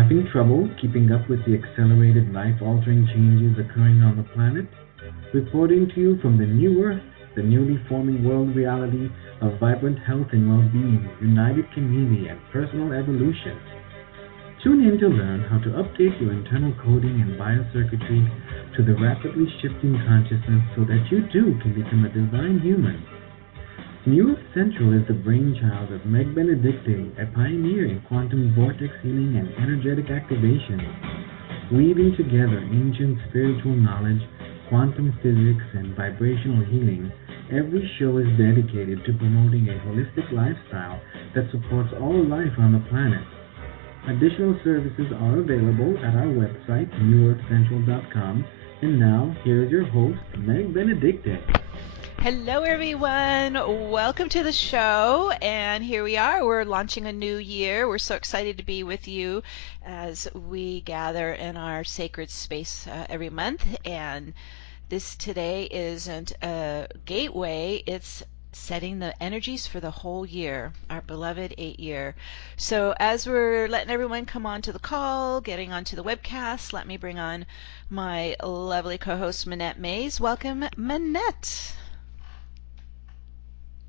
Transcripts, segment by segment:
Having trouble keeping up with the accelerated life-altering changes occurring on the planet? Reporting to you from the new Earth, the newly forming world reality of vibrant health and well-being, united community, and personal evolution. Tune in to learn how to update your internal coding and biocircuitry to the rapidly shifting consciousness so that you too can become a divine human. New Earth Central is the brainchild of Meg Benedicte, a pioneer in quantum vortex healing and energetic activation. Weaving together ancient spiritual knowledge, quantum physics, and vibrational healing, every show is dedicated to promoting a holistic lifestyle that supports all life on the planet. Additional services are available at our website, newearthcentral.com. And now, here's your host, Meg Benedicte. Hello, everyone. Welcome to the show. And here we are. We're launching a new year. We're so excited to be with you as we gather in our sacred space every month. And this today isn't a gateway, it's setting the energies for the whole year, our beloved 8-year. So as we're letting everyone come on to the call, getting onto the webcast, let me bring on my lovely co-host Manette Mays. Welcome, Manette.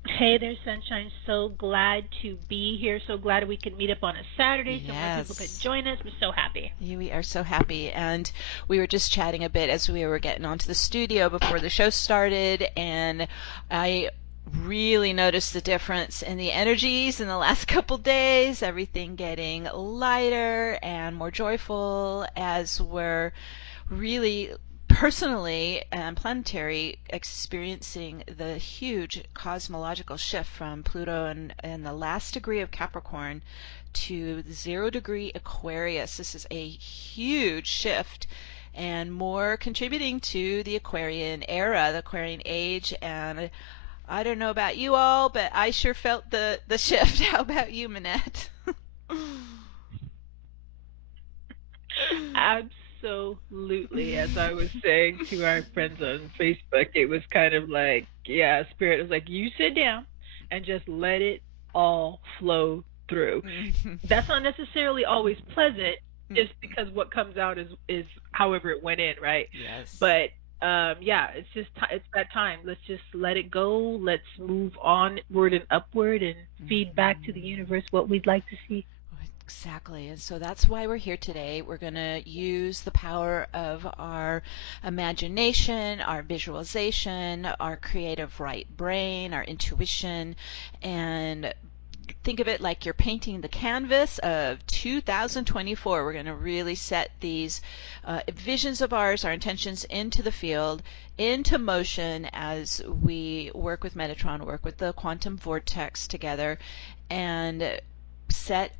Hey there, Sunshine. So glad to be here. So glad we could meet up on a Saturday so more people could join us. We're so happy. We are so happy. And we were just chatting a bit as we were getting onto the studio before the show started. And I really noticed the difference in the energies in the last couple days, everything getting lighter and more joyful as we're really personally and planetary experiencing the huge cosmological shift from Pluto in the last degree of Capricorn to 0 degree Aquarius. This is a huge shift and more contributing to the Aquarian era, the Aquarian age. And I don't know about you all, but I sure felt the shift. How about you, Manette? Absolutely. As I was saying to our friends on Facebook, it was kind of like, yeah, Spirit was like, you sit down and just let it all flow through. That's not necessarily always pleasant, just because what comes out is however it went in, right? Yes. But yeah, it's just it's that time. Let's just let it go. Let's move onward and upward and feed back to the universe what we'd like to see. Exactly. And so that's why we're here today. We're going to use the power of our imagination, our visualization, our creative right brain, our intuition, and think of it like you're painting the canvas of 2024. We're going to really set these visions of ours, our intentions into the field, into motion as we work with Metatron, work with the quantum vortex together, and set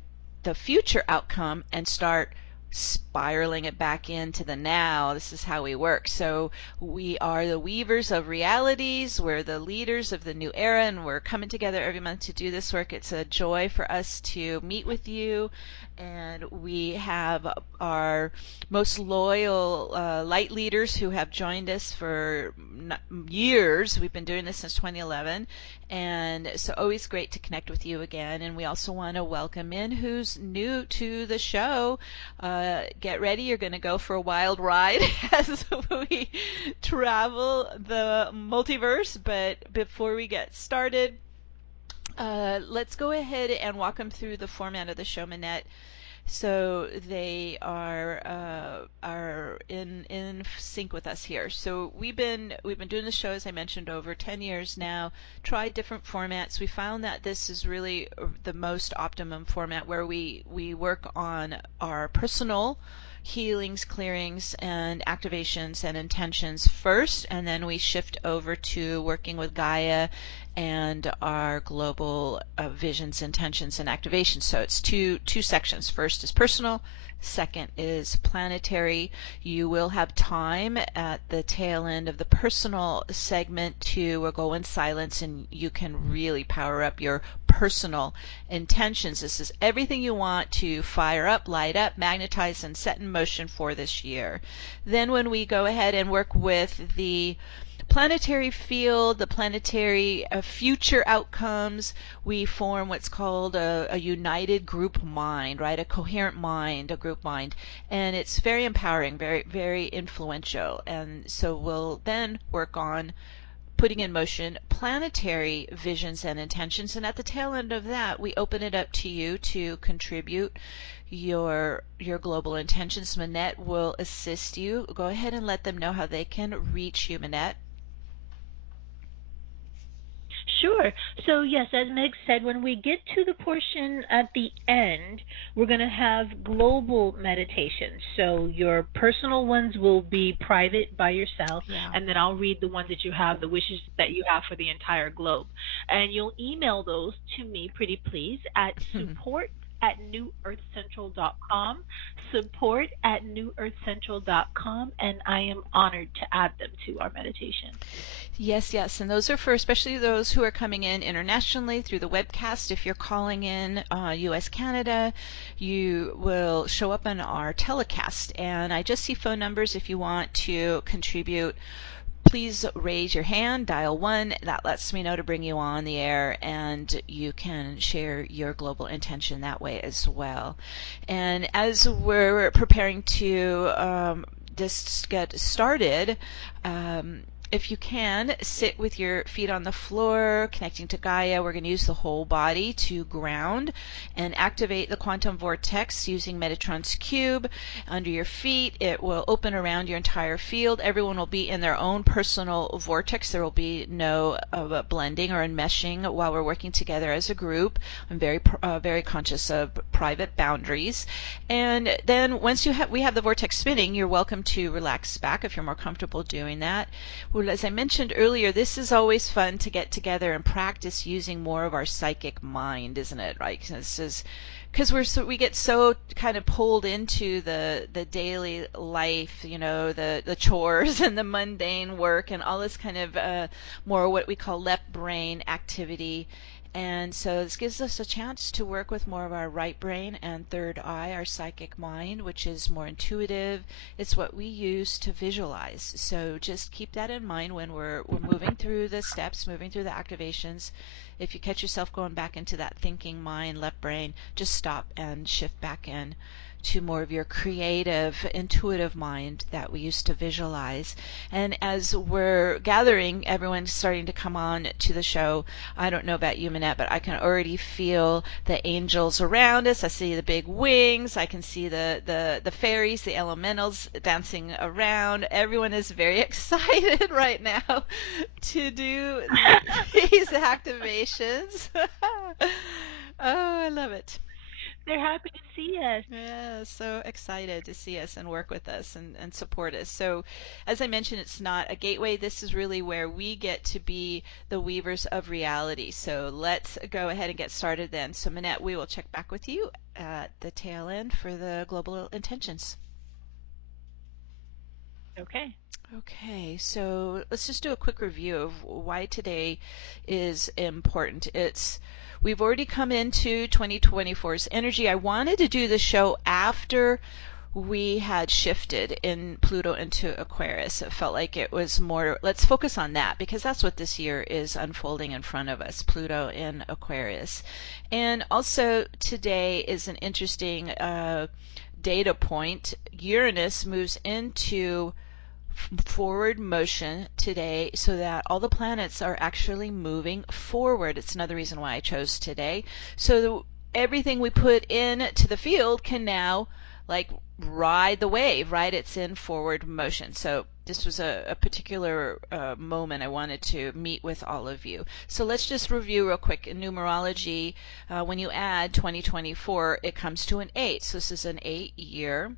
the future outcome and start spiraling it back into the now. This is how we work. So we are the weavers of realities. We're the leaders of the new era, and we're coming together every month to do this work. It's a joy for us to meet with you. And we have our most loyal light leaders who have joined us for years. We've been doing this since 2011. And so always great to connect with you again. And we also want to welcome in who's new to the show. Get ready. You're going to go for a wild ride as we travel the multiverse. But before we get started, let's go ahead and walk them through the format of the show, Manette. So they are in sync with us here. So we've been doing the show, as I mentioned, over 10 years now. Tried different formats. We found that this is really the most optimum format where we work on our personal healings, clearings, and activations and intentions first, and then we shift over to working with Gaia and our global visions, intentions, and activations. So it's two sections. First is personal, second is planetary. You will have time at the tail end of the personal segment to go in silence, and you can really power up your personal intentions. This is everything you want to fire up, light up, magnetize, and set in motion for this year. Then when we go ahead and work with the planetary field, the planetary future outcomes, we form what's called a united group mind, right? A coherent mind, a group mind. And it's very empowering, very, very influential. And so we'll then work on putting in motion planetary visions and intentions. And at the tail end of that, we open it up to you to contribute your global intentions. Manette will assist you. Go ahead and let them know how they can reach you, Manette. Sure. So, yes, as Meg said, when we get to the portion at the end, we're going to have global meditations. So, your personal ones will be private by yourself, Yeah. and then I'll read the ones that you have, the wishes that you have for the entire globe. And you'll email those to me, pretty please, at support@newearthcentral.com, support@newearthcentral.com, and I am honored to add them to our meditation. Yes, yes. And those are for especially those who are coming in internationally through the webcast. If you're calling in US, Canada, you will show up on our telecast. And I just see phone numbers if you want to contribute. Please raise your hand, dial 1. That lets me know to bring you on the air, and you can share your global intention that way as well. And as we're preparing to just get started, if you can, sit with your feet on the floor, connecting to Gaia. We're going to use the whole body to ground and activate the quantum vortex using Metatron's cube. Under your feet, it will open around your entire field. Everyone will be in their own personal vortex. There will be no blending or enmeshing while we're working together as a group. I'm very conscious of private boundaries. And then once we have the vortex spinning, you're welcome to relax back if you're more comfortable doing that. Well, as I mentioned earlier, this is always fun to get together and practice using more of our psychic mind, isn't it? Right? Because we get so kind of pulled into the daily life, the chores and the mundane work and all this kind of more what we call left brain activity. And so this gives us a chance to work with more of our right brain and third eye, our psychic mind, which is more intuitive. It's what we use to visualize. So just keep that in mind when we're moving through the steps, moving through the activations. If you catch yourself going back into that thinking mind, left brain, just stop and shift back in to more of your creative, intuitive mind that we used to visualize. And as we're gathering, everyone's starting to come on to the show. I don't know about you, Manette, but I can already feel the angels around us. I see the big wings. I can see the fairies, the elementals dancing around. Everyone is very excited right now to do these activations. Oh, I love it. They're happy to see us. Yeah, so excited to see us and work with us and support us. So, as I mentioned, it's not a gateway. This is really where we get to be the weavers of reality. So, let's go ahead and get started then. So, Manette, we will check back with you at the tail end for the global intentions. Okay. Okay, so let's just do a quick review of why today is important. We've already come into 2024's energy. I wanted to do the show after we had shifted in Pluto into Aquarius. It felt like it was more, let's focus on that because that's what this year is unfolding in front of us, Pluto in Aquarius. And also today is an interesting data point. Uranus moves into forward motion today so that all the planets are actually moving forward. It's another reason why I chose today. So everything we put into the field can now like ride the wave, right? It's in forward motion. So this was a particular moment I wanted to meet with all of you. So let's just review real quick. In numerology, when you add 2024, it comes to an 8. So this is an 8-year.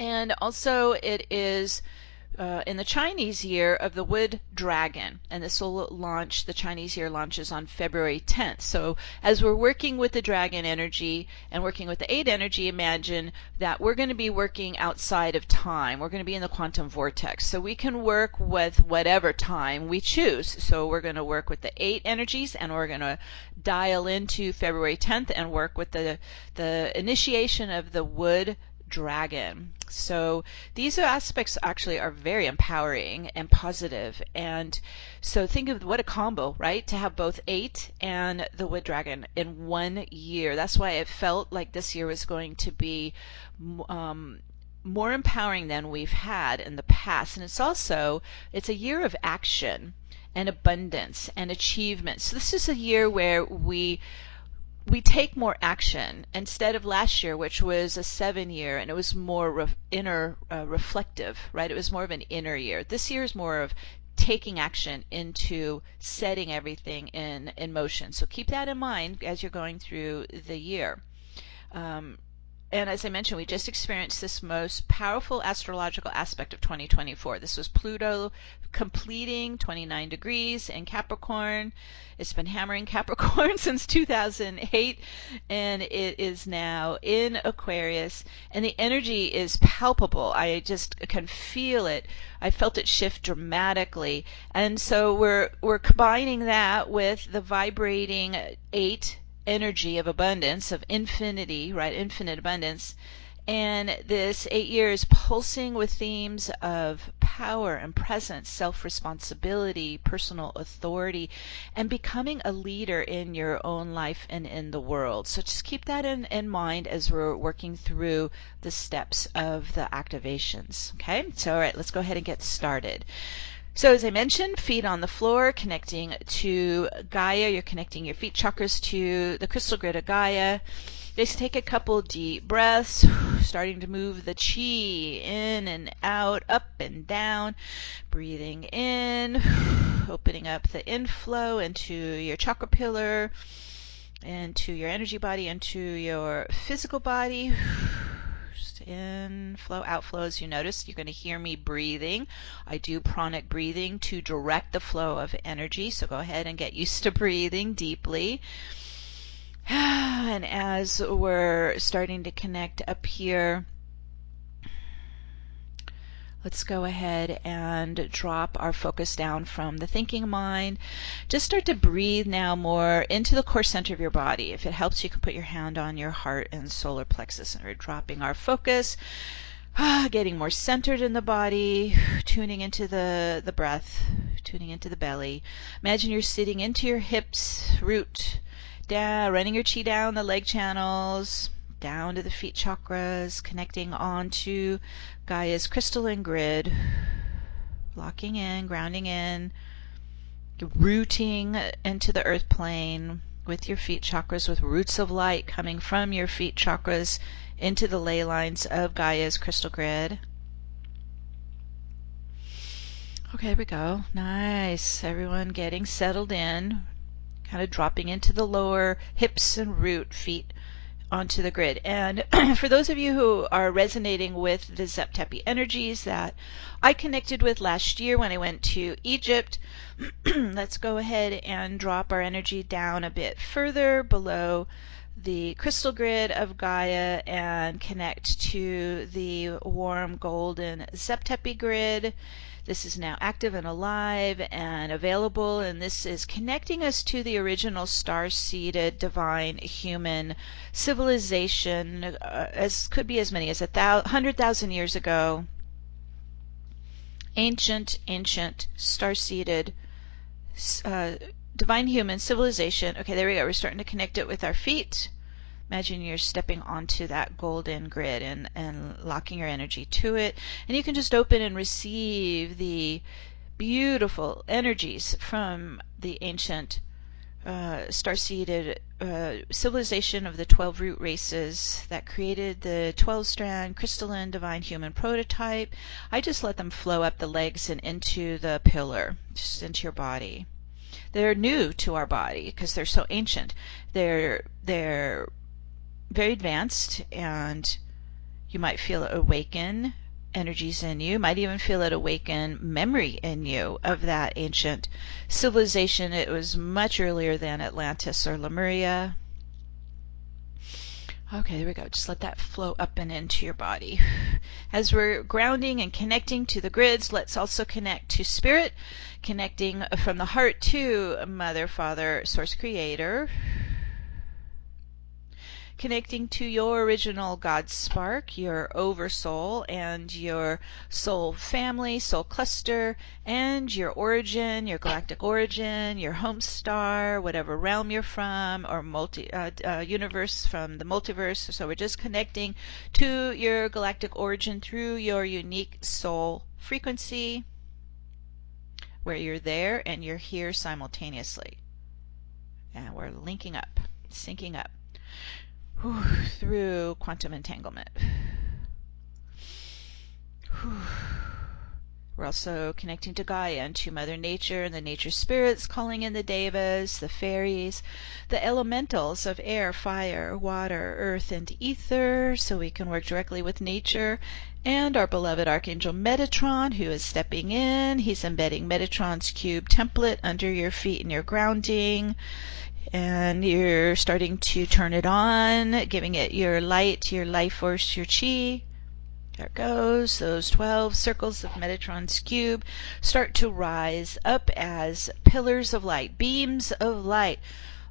And also it is in the Chinese year of the wood dragon, and this will launch, the Chinese year launches on February 10th. So as we're working with the dragon energy and working with the 8 energy, imagine that we're going to be working outside of time. We're going to be in the quantum vortex. So we can work with whatever time we choose. So we're going to work with the 8 energies, and we're going to dial into February 10th and work with the initiation of the wood dragon. So these aspects actually are very empowering and positive. And so think of what a combo, right? To have both 8 and the wood dragon in 1 year. That's why it felt like this year was going to be more empowering than we've had in the past. And it's a year of action and abundance and achievement. So this is a year where we take more action instead of last year, which was a 7 year, and it was more inner reflective, right? It was more of an inner year. This year is more of taking action into setting everything in motion. So keep that in mind as you're going through the year. And as I mentioned, we just experienced this most powerful astrological aspect of 2024. This was Pluto completing 29 degrees in Capricorn. It's been hammering Capricorn since 2008, and it is now in Aquarius, and the energy is palpable. I just can feel it. I felt it shift dramatically. And so we're combining that with the vibrating 8 energy of abundance, of infinity, right? Infinite abundance. And this 8 years pulsing with themes of power and presence, self-responsibility, personal authority, and becoming a leader in your own life and in the world. So just keep that in mind as we're working through the steps of the activations. Okay, so all right, let's go ahead and get started. So as I mentioned, feet on the floor, connecting to Gaia. You're connecting your feet chakras to the crystal grid of Gaia. Just take a couple deep breaths, starting to move the chi in and out, up and down. Breathing in, opening up the inflow into your chakra pillar, into your energy body, into your physical body. Inflow, outflow. As you notice, you're going to hear me breathing. I do pranic breathing to direct the flow of energy, so go ahead and get used to breathing deeply. And as we're starting to connect up here, let's go ahead and drop our focus down from the thinking mind. Just start to breathe now more into the core center of your body. If it helps, you can put your hand on your heart and solar plexus. And we're dropping our focus, getting more centered in the body, tuning into the breath, tuning into the belly. Imagine you're sitting into your hips, root, down, running your chi down the leg channels, down to the feet chakras, connecting onto Gaia's crystalline grid, locking in, grounding in, rooting into the earth plane with your feet chakras, with roots of light coming from your feet chakras into the ley lines of Gaia's crystal grid. Okay, there we go. Nice. Everyone getting settled in, kind of dropping into the lower hips and root feet onto the grid. And for those of you who are resonating with the Tepi energies that I connected with last year when I went to Egypt, let's go ahead and drop our energy down a bit further below the crystal grid of Gaia and connect to the warm golden Tepi grid. This is now active and alive and available, and this is connecting us to the original star-seeded divine human civilization, as could be as many as 100,000 years ago. Ancient star-seeded divine human civilization. Okay, there we go. We're starting to connect it with our feet. Imagine you're stepping onto that golden grid and locking your energy to it. And you can just open and receive the beautiful energies from the ancient star-seeded civilization of the 12 root races that created the 12-strand crystalline divine human prototype. I just let them flow up the legs and into the pillar, just into your body. They're new to our body because they're so ancient. They're very advanced, and you might feel it awaken energies in you, might even feel it awaken memory in you of that ancient civilization. It was much earlier than Atlantis or Lemuria. Okay, there we go. Just let that flow up and into your body. As we're grounding and connecting to the grids, let's also connect to spirit, connecting from the heart to Mother, Father, Source Creator. connecting to your original God spark, your oversoul, and your soul family, soul cluster, and your origin, your galactic origin, your home star, whatever realm you're from, or universe from the multiverse. So we're just connecting to your galactic origin through your unique soul frequency, where you're there and you're here simultaneously. And we're linking up, syncing up through quantum entanglement. We're also connecting to Gaia and to Mother Nature and the nature spirits, calling in the devas, the fairies, the elementals of air, fire, water, earth, and ether, so we can work directly with nature. And our beloved Archangel Metatron, who is stepping in. He's embedding Metatron's cube template under your feet and your grounding. And you're starting to turn it on, giving it your light, your life force, your chi. There it goes. Those 12 circles of Metatron's cube start to rise up as pillars of light, beams of light,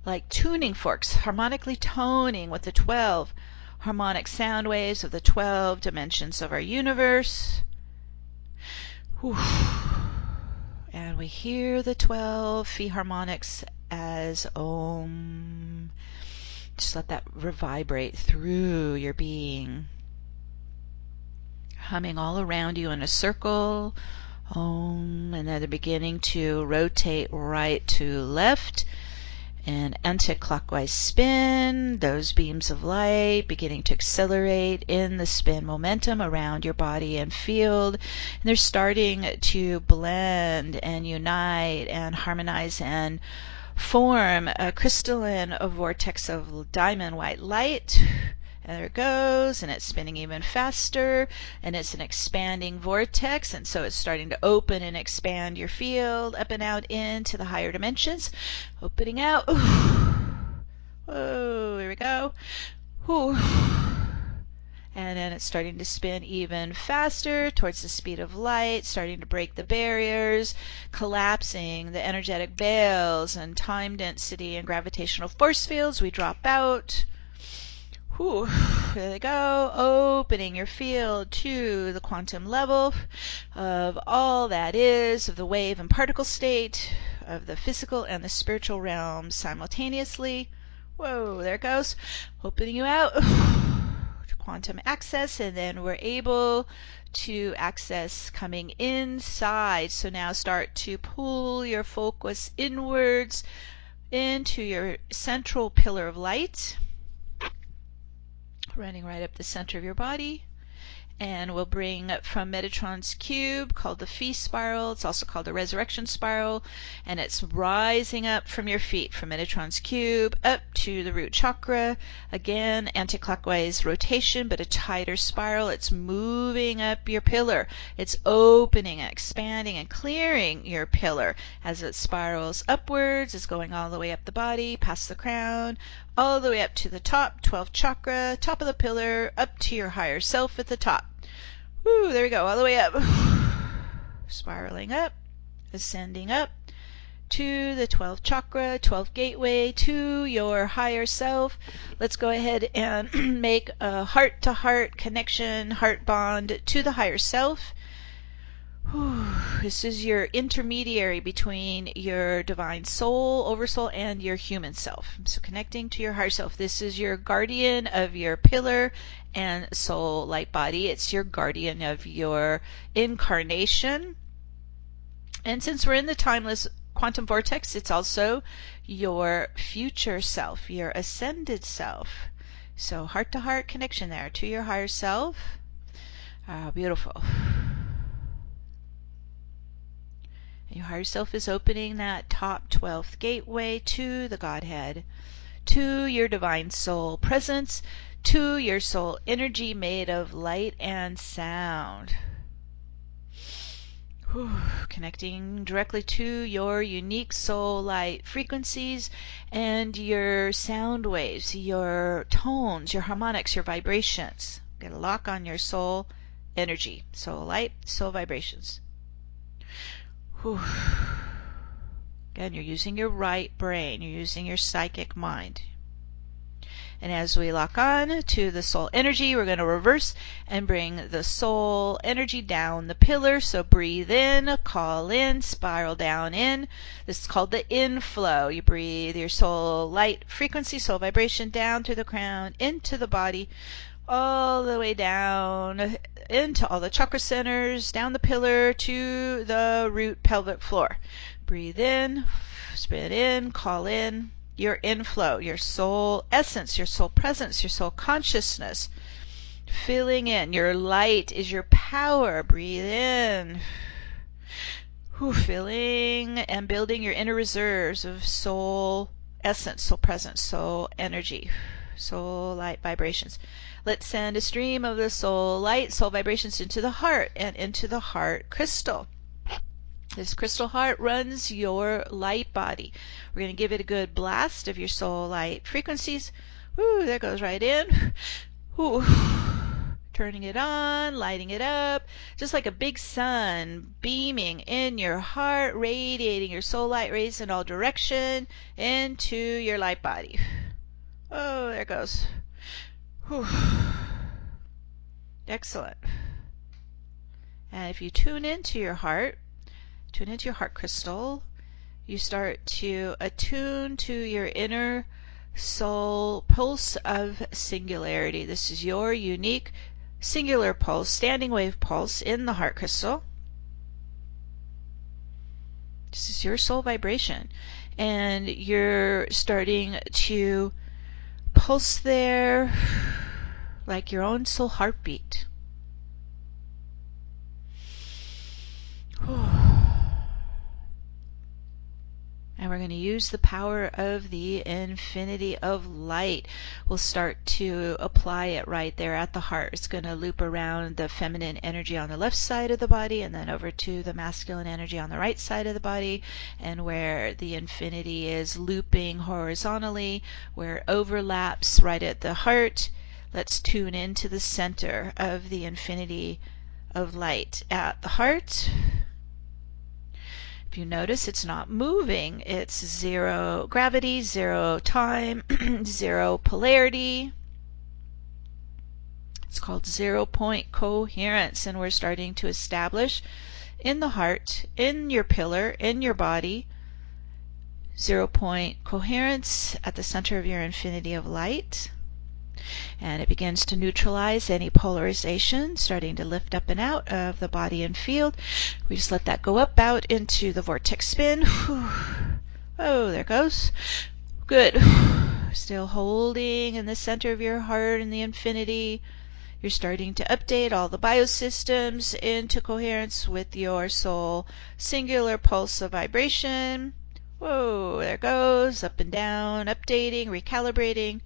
like tuning forks, harmonically toning with the 12 harmonic sound waves of the 12 dimensions of our universe. Whew. And we hear the 12 phi harmonics as Om. Just let that reverberate through your being, humming all around you in a circle. Om. And then they're beginning to rotate right to left, an anti-clockwise spin, those beams of light beginning to accelerate in the spin momentum around your body and field. And they're starting to blend and unite and harmonize and form a crystalline vortex of diamond white light. And there it goes, and it's spinning even faster, and it's an expanding vortex, and so it's starting to open and expand your field up and out into the higher dimensions. Opening out. Whoa, here we go. Whew. And then it's starting to spin even faster towards the speed of light, starting to break the barriers, collapsing the energetic veils and time density and gravitational force fields. We drop out. Whew, there they go, opening your field to the quantum level of all that is, of the wave and particle state, of the physical and the spiritual realms simultaneously. Whoa, there it goes, opening you out to quantum access, and then we're able to access coming inside. So now start to pull your focus inwards into your central pillar of light, running right up the center of your body. And we'll bring from Metatron's cube, called the Phi spiral. It's also called the resurrection spiral, and it's rising up from your feet, from Metatron's cube up to the root chakra. Again, anti-clockwise rotation, but a tighter spiral. It's moving up your pillar. It's opening and expanding and clearing your pillar as it spirals upwards. It's going all the way up the body, past the crown, all the way up to the top, 12th chakra, top of the pillar, up to your higher self at the top. Woo, there we go, all the way up. Spiraling up, ascending up to the 12th chakra, 12th gateway, to your higher self. Let's go ahead and make a heart-to-heart connection, heart bond to the higher self. This is your intermediary between your divine soul, oversoul, and your human self. So connecting to your higher self. This is your guardian of your pillar and soul light body. It's your guardian of your incarnation. And since we're in the timeless quantum vortex, it's also your future self, your ascended self. So heart-to-heart connection there to your higher self. Beautiful. Your higher self is opening that top 12th gateway to the Godhead, to your divine soul presence, to your soul energy made of light and sound. Connecting directly to your unique soul light frequencies and your sound waves, your tones, your harmonics, your vibrations. Get a lock on your soul energy, soul light, soul vibrations. Again, you're using your right brain, you're using your psychic mind. And as we lock on to the soul energy, we're going to reverse and bring the soul energy down the pillar. So breathe in, call in, spiral down in. This is called the inflow. You breathe your soul light frequency, soul vibration down through the crown, into the body, all the way down into all the chakra centers, down the pillar to the root pelvic floor. Breathe in, spin in, call in your inflow, your soul essence, your soul presence, your soul consciousness. Filling in. Your light is your power. Breathe in. Filling and building your inner reserves of soul essence, soul presence, soul energy, soul light vibrations. Let's send a stream of the soul light, soul vibrations into the heart and into the heart crystal. This crystal heart runs your light body. We're going to give it a good blast of your soul light frequencies. That goes right in. Turning it on, lighting it up, just like a big sun beaming in your heart, radiating your soul light rays in all direction into your light body. There it goes. Excellent. And if you tune into your heart crystal, you start to attune to your inner soul pulse of singularity. This is your unique singular pulse, standing wave pulse in the heart crystal. This is your soul vibration. And you're starting to pulse there like your own soul heartbeat. And we're going to use the power of the infinity of light. We'll start to apply it right there at the heart. It's going to loop around the feminine energy on the left side of the body and then over to the masculine energy on the right side of the body. And where the infinity is looping horizontally, where it overlaps right at the heart, let's tune into the center of the infinity of light at the heart. If you notice, it's not moving. It's zero gravity, zero time, zero polarity. It's called 0-point coherence, and we're starting to establish in the heart, in your pillar, in your body, 0-point coherence at the center of your infinity of light. And it begins to neutralize any polarization, starting to lift up and out of the body and field. We just let that go up, out into the vortex spin. There it goes. Good. Still holding in the center of your heart in the infinity. You're starting to update all the biosystems into coherence with your soul singular pulse of vibration. There it goes. Up and down, updating, recalibrating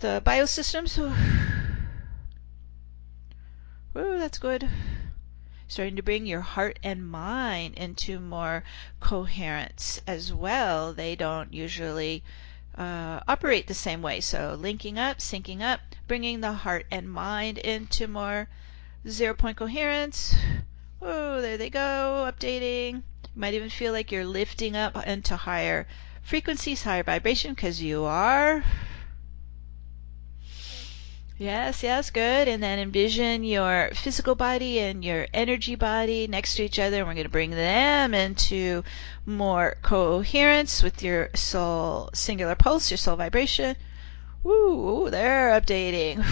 the biosystems. That's good. Starting to bring your heart and mind into more coherence as well. They don't usually operate the same way. So linking up, syncing up, bringing the heart and mind into more 0-point coherence. There they go, updating. You might even feel like you're lifting up into higher frequencies, higher vibration, because you are. Yes, good. And then envision your physical body and your energy body next to each other. And we're going to bring them into more coherence with your soul singular pulse, your soul vibration. They're updating.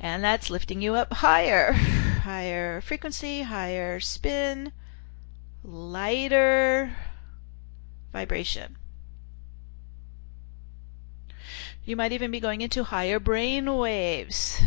And that's lifting you up higher. Higher frequency, higher spin, lighter vibration. You might even be going into higher brain waves.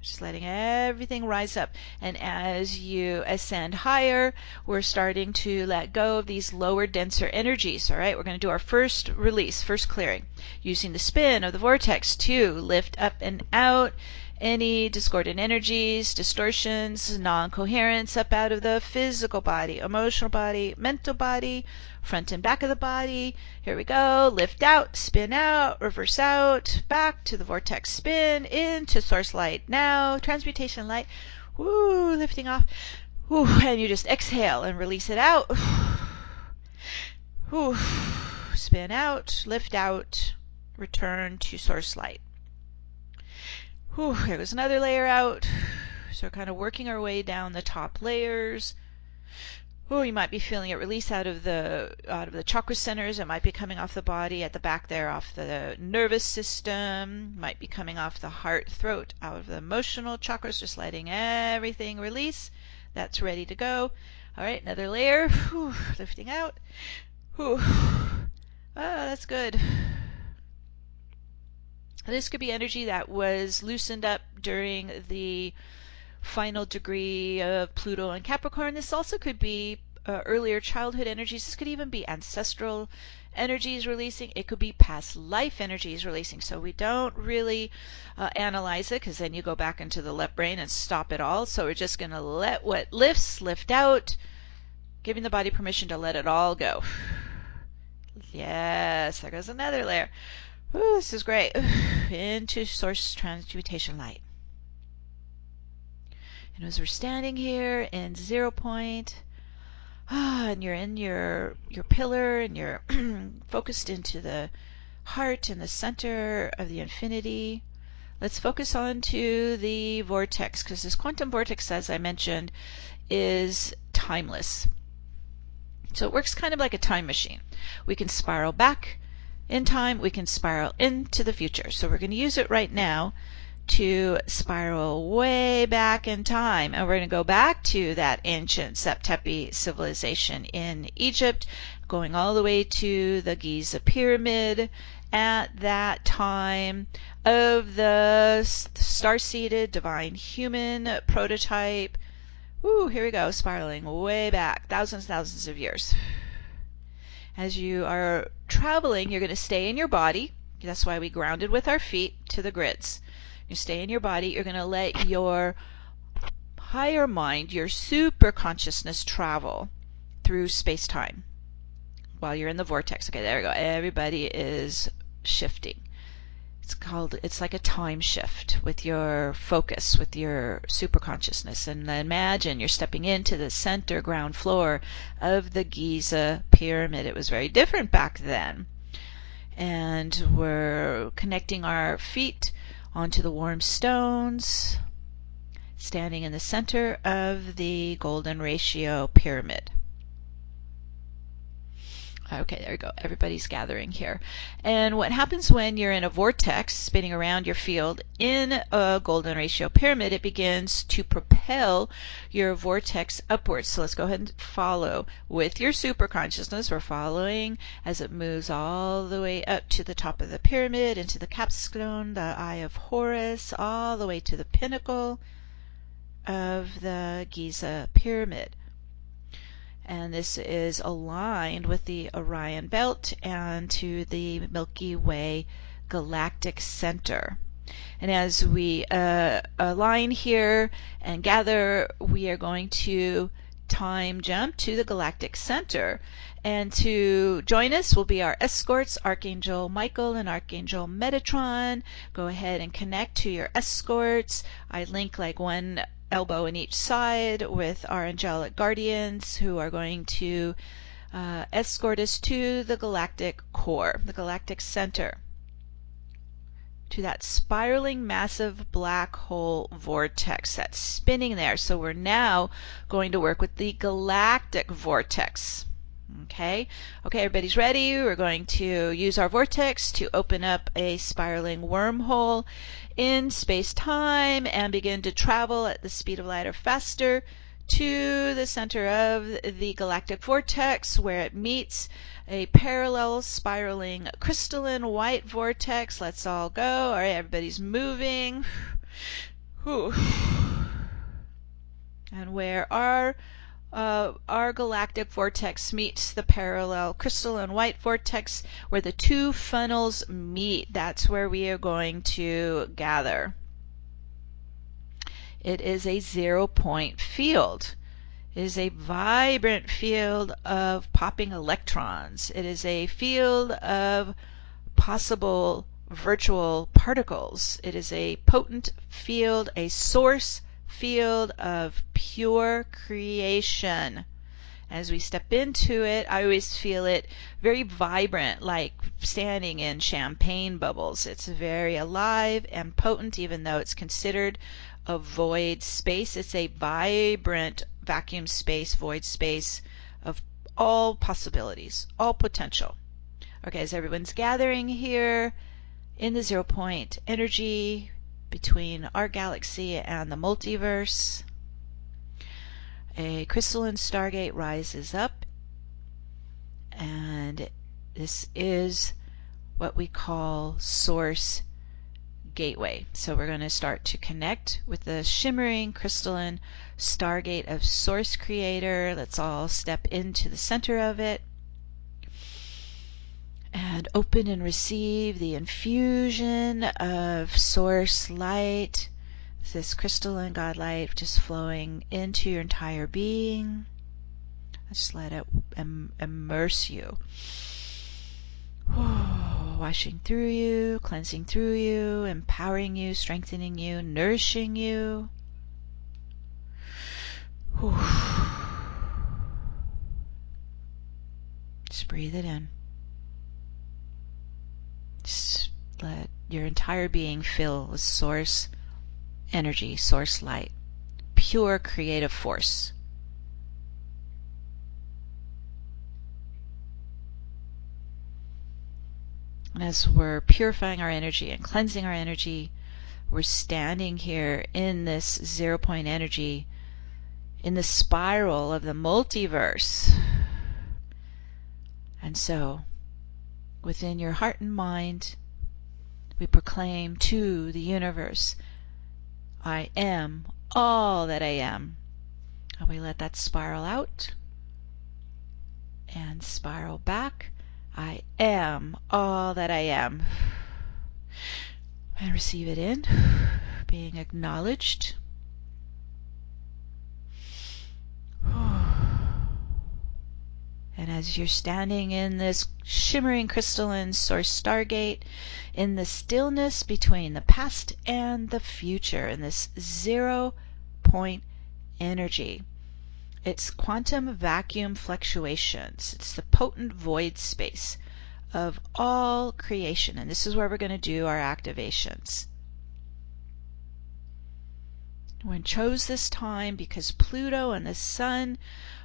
Just letting everything rise up. And as you ascend higher, we're starting to let go of these lower, denser energies. All right, we're going to do our first release, first clearing, using the spin of the vortex to lift up and out any discordant energies, distortions, non-coherence up out of the physical body, emotional body, mental body, front and back of the body. Here we go. Lift out, spin out, reverse out, back to the vortex spin, into source light now, transmutation light. Lifting off. And you just exhale and release it out. Spin out, lift out, return to source light. Whew, there goes another layer out. So we're kind of working our way down the top layers. Oh, you might be feeling it release out of the chakra centers. It might be coming off the body at the back there, off the nervous system. Might be coming off the heart, throat, out of the emotional chakras, just letting everything release. That's ready to go. All right, another layer. Whew, lifting out. Whew. That's good. This could be energy that was loosened up during the final degree of Pluto and Capricorn. This also could be earlier childhood energies. This could even be ancestral energies releasing. It could be past life energies releasing. So we don't really analyze it, because then you go back into the left brain and stop it all. So we're just going to let what lifts lift out, giving the body permission to let it all go. Yes, there goes another layer. Ooh, this is great. Into source transmutation light. And as we're standing here in 0 point, and you're in your pillar, and you're focused into the heart and the center of the infinity, let's focus on to the vortex, because this quantum vortex, as I mentioned, is timeless. So it works kind of like a time machine. We can spiral back in time, we can spiral into the future. So we're going to use it right now to spiral way back in time, and we're going to go back to that ancient Tepi civilization in Egypt, going all the way to the Giza pyramid at that time of the star-seeded divine human prototype. Ooh, here we go, spiraling way back, thousands and thousands of years. As you are traveling, you're going to stay in your body. That's why we grounded with our feet to the grids. You stay in your body. You're going to let your higher mind, your super consciousness, travel through space-time while you're in the vortex. Okay, there we go. Everybody is shifting. It's like a time shift with your focus, with your super consciousness. And imagine you're stepping into the center ground floor of the Giza pyramid. It was very different back then. And we're connecting our feet onto the warm stones, standing in the center of the golden ratio pyramid. Okay, there we go. Everybody's gathering here. And what happens when you're in a vortex spinning around your field in a golden ratio pyramid, it begins to propel your vortex upwards. So let's go ahead and follow with your super consciousness. We're following as it moves all the way up to the top of the pyramid, into the capstone, the Eye of Horus, all the way to the pinnacle of the Giza pyramid. And this is aligned with the Orion Belt and to the Milky Way galactic center. And as we align here and gather, we are going to time jump to the galactic center. And to join us will be our escorts, Archangel Michael and Archangel Metatron. Go ahead and connect to your escorts. I link like one elbow in each side with our angelic guardians who are going to escort us to the galactic core, the galactic center, to that spiraling massive black hole vortex that's spinning there. So we're now going to work with the galactic vortex. Okay, everybody's ready. We're going to use our vortex to open up a spiraling wormhole in space-time and begin to travel at the speed of light or faster to the center of the galactic vortex, where it meets a parallel spiraling crystalline white vortex. Let's all go. All right, everybody's moving. Whew. And where our galactic vortex meets the parallel crystalline white vortex, where the two funnels meet, that's where we are going to gather. It is a 0 point field. It is a vibrant field of popping electrons. It is a field of possible virtual particles. It is a potent field, a source field of pure creation. As we step into it, I always feel it very vibrant, like standing in champagne bubbles. It's very alive and potent, even though it's considered a void space. It's a vibrant vacuum space, void space of all possibilities, all potential. Okay, as everyone's gathering here in the 0 point energy between our galaxy and the multiverse, a crystalline stargate rises up, and this is what we call source gateway. So we're going to start to connect with the shimmering crystalline stargate of source creator. Let's all step into the center of it and open and receive the infusion of source light, this crystalline God light just flowing into your entire being. Just let it immerse you. Washing through you, cleansing through you, empowering you, strengthening you, nourishing you. Just breathe it in. Just let your entire being fill with source energy, source light, pure creative force. And as we're purifying our energy and cleansing our energy, we're standing here in this 0 point energy, in the spiral of the multiverse. And so, within your heart and mind, we proclaim to the universe, I am all that I am. And we let that spiral out and spiral back. I am all that I am. And receive it in, being acknowledged. And as you're standing in this shimmering crystalline source stargate, in the stillness between the past and the future, in this 0 point energy, it's quantum vacuum fluctuations. It's the potent void space of all creation. And this is where we're going to do our activations. We chose this time because Pluto and the Sun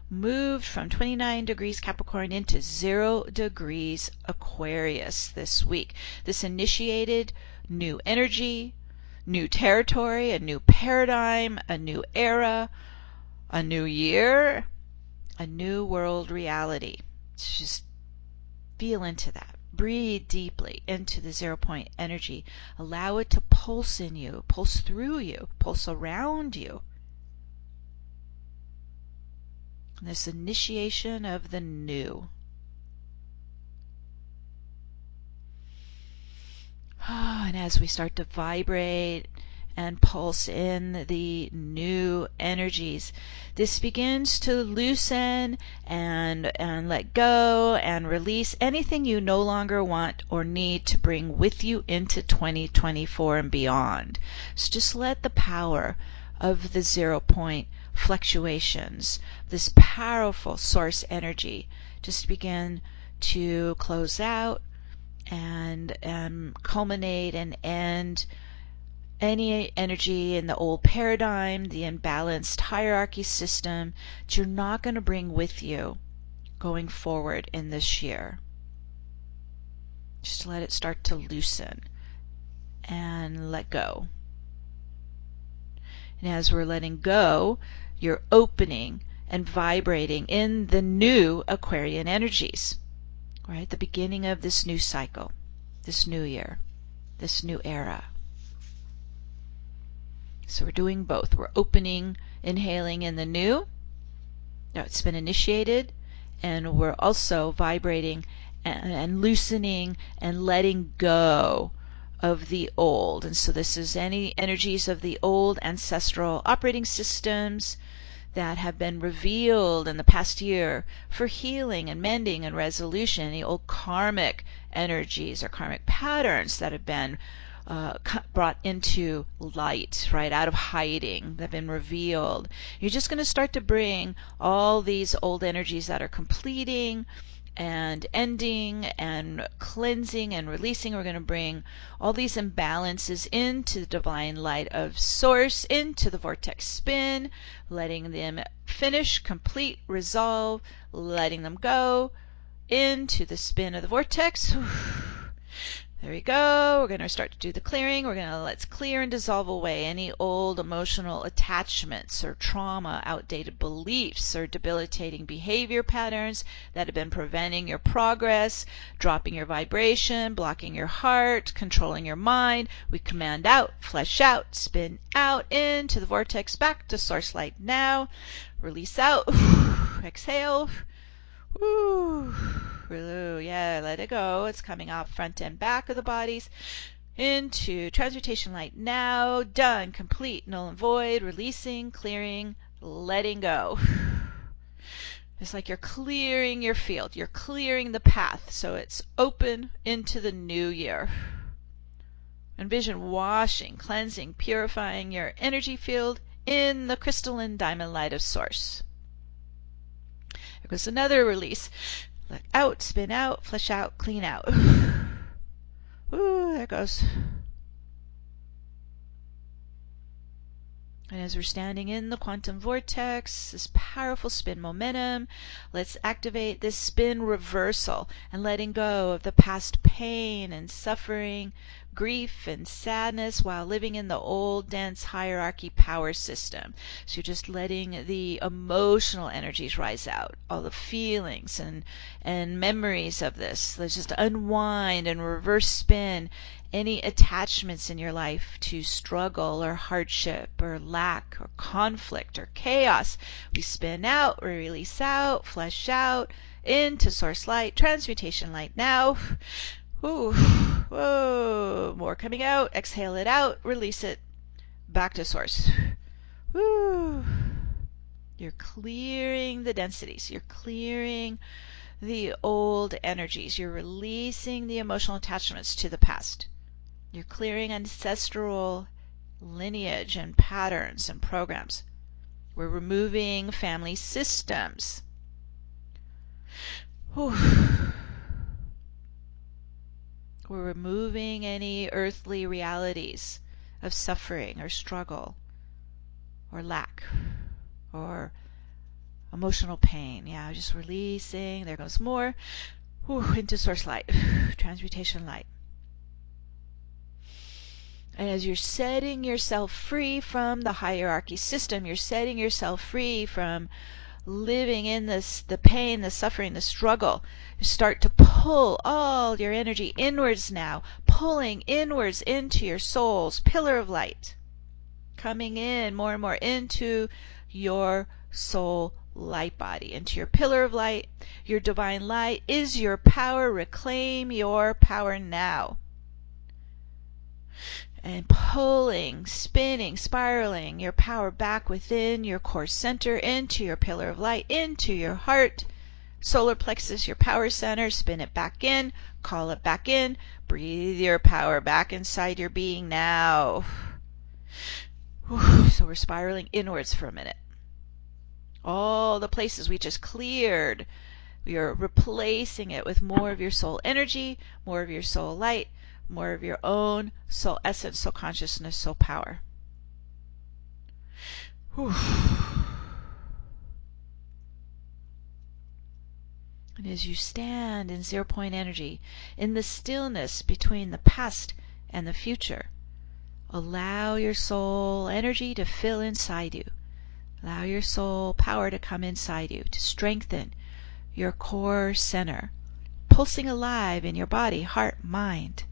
moved from 29 degrees Capricorn into 0 degrees Aquarius this week. This initiated new energy, new territory, a new paradigm, a new era, a new year, a new world reality. Just feel into that. Breathe deeply into the 0 point energy. Allow it to pulse in you, pulse through you, pulse around you. This initiation of the new. And as we start to vibrate and pulse in the new energies, this begins to loosen and let go and release anything you no longer want or need to bring with you into 2024 and beyond. So just let the power of the 0 point fluctuations, this powerful source energy, just begin to close out and culminate and end any energy in the old paradigm, the imbalanced hierarchy system that you're not going to bring with you going forward in this year. Just let it start to loosen and let go. And as we're letting go, you're opening and vibrating in the new Aquarian energies, right? The beginning of this new cycle, this new year, this new era. So we're doing both. We're opening, inhaling in the new. Now it's been initiated, and we're also vibrating and loosening and letting go of the old. And so this is any energies of the old ancestral operating systems that have been revealed in the past year for healing and mending and resolution, the old karmic energies or karmic patterns that have been brought into light, right, out of hiding, that have been revealed. You're just going to start to bring all these old energies that are completing and ending and cleansing and releasing. We're going to bring all these imbalances into the divine light of source, into the vortex spin, letting them finish, complete, resolve, letting them go into the spin of the vortex. There we go. We're going to start to do the clearing. Let's clear and dissolve away any old emotional attachments or trauma, outdated beliefs, or debilitating behavior patterns that have been preventing your progress, dropping your vibration, blocking your heart, controlling your mind. We command out, flesh out, spin out into the vortex, back to source light now. Release out. Exhale. Woo. Yeah, let it go. It's coming off front and back of the bodies into transmutation light now. Done. Complete. Null and void. Releasing, clearing, letting go. It's like you're clearing your field. You're clearing the path so it's open into the new year. Envision washing, cleansing, purifying your energy field in the crystalline diamond light of source. There goes another release. Let out, spin out, flush out, clean out. Ooh, there it goes. And as we're standing in the quantum vortex, this powerful spin momentum, let's activate this spin reversal and letting go of the past pain and suffering, grief and sadness while living in the old dense hierarchy power system. So you're just letting the emotional energies rise out, all the feelings and memories of this. Let's just unwind and reverse spin any attachments in your life to struggle or hardship or lack or conflict or chaos. We spin out, we release out, flesh out into source light, transmutation light now. Ooh, whoa, more coming out. Exhale it out, release it back to source. Woo. You're clearing the densities. You're clearing the old energies. You're releasing the emotional attachments to the past. You're clearing ancestral lineage and patterns and programs. We're removing family systems. Whew. We're removing any earthly realities of suffering or struggle or lack or emotional pain. Yeah, just releasing. There goes more. Whew, into source light, transmutation light. And as you're setting yourself free from the hierarchy system, you're setting yourself free from living in this, the pain, the suffering, the struggle. You start to pull all your energy inwards now, pulling inwards into your soul's pillar of light, coming in more and more into your soul light body, into your pillar of light. Your divine light is your power. Reclaim your power now. And pulling, spinning, spiraling your power back within your core center, into your pillar of light, into your heart, solar plexus, your power center. Spin it back in, call it back in, breathe your power back inside your being now. So we're spiraling inwards for a minute. All the places we just cleared, we are replacing it with more of your soul energy, more of your soul light, more of your own soul essence, soul consciousness, soul power. Whew. And as you stand in 0 point energy, in the stillness between the past and the future, allow your soul energy to fill inside you. Allow your soul power to come inside you, to strengthen your core center, pulsing alive in your body, heart, mind,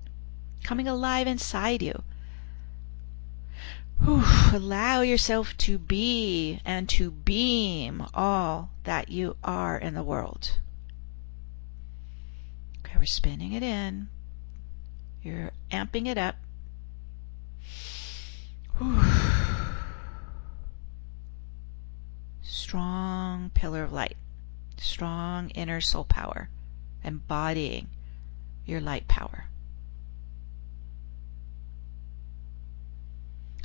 coming alive inside you. Whew. Allow yourself to be and to beam all that you are in the world. Okay, we're spinning it in. You're amping it up. Whew. Strong pillar of light. Strong inner soul power. Embodying your light power.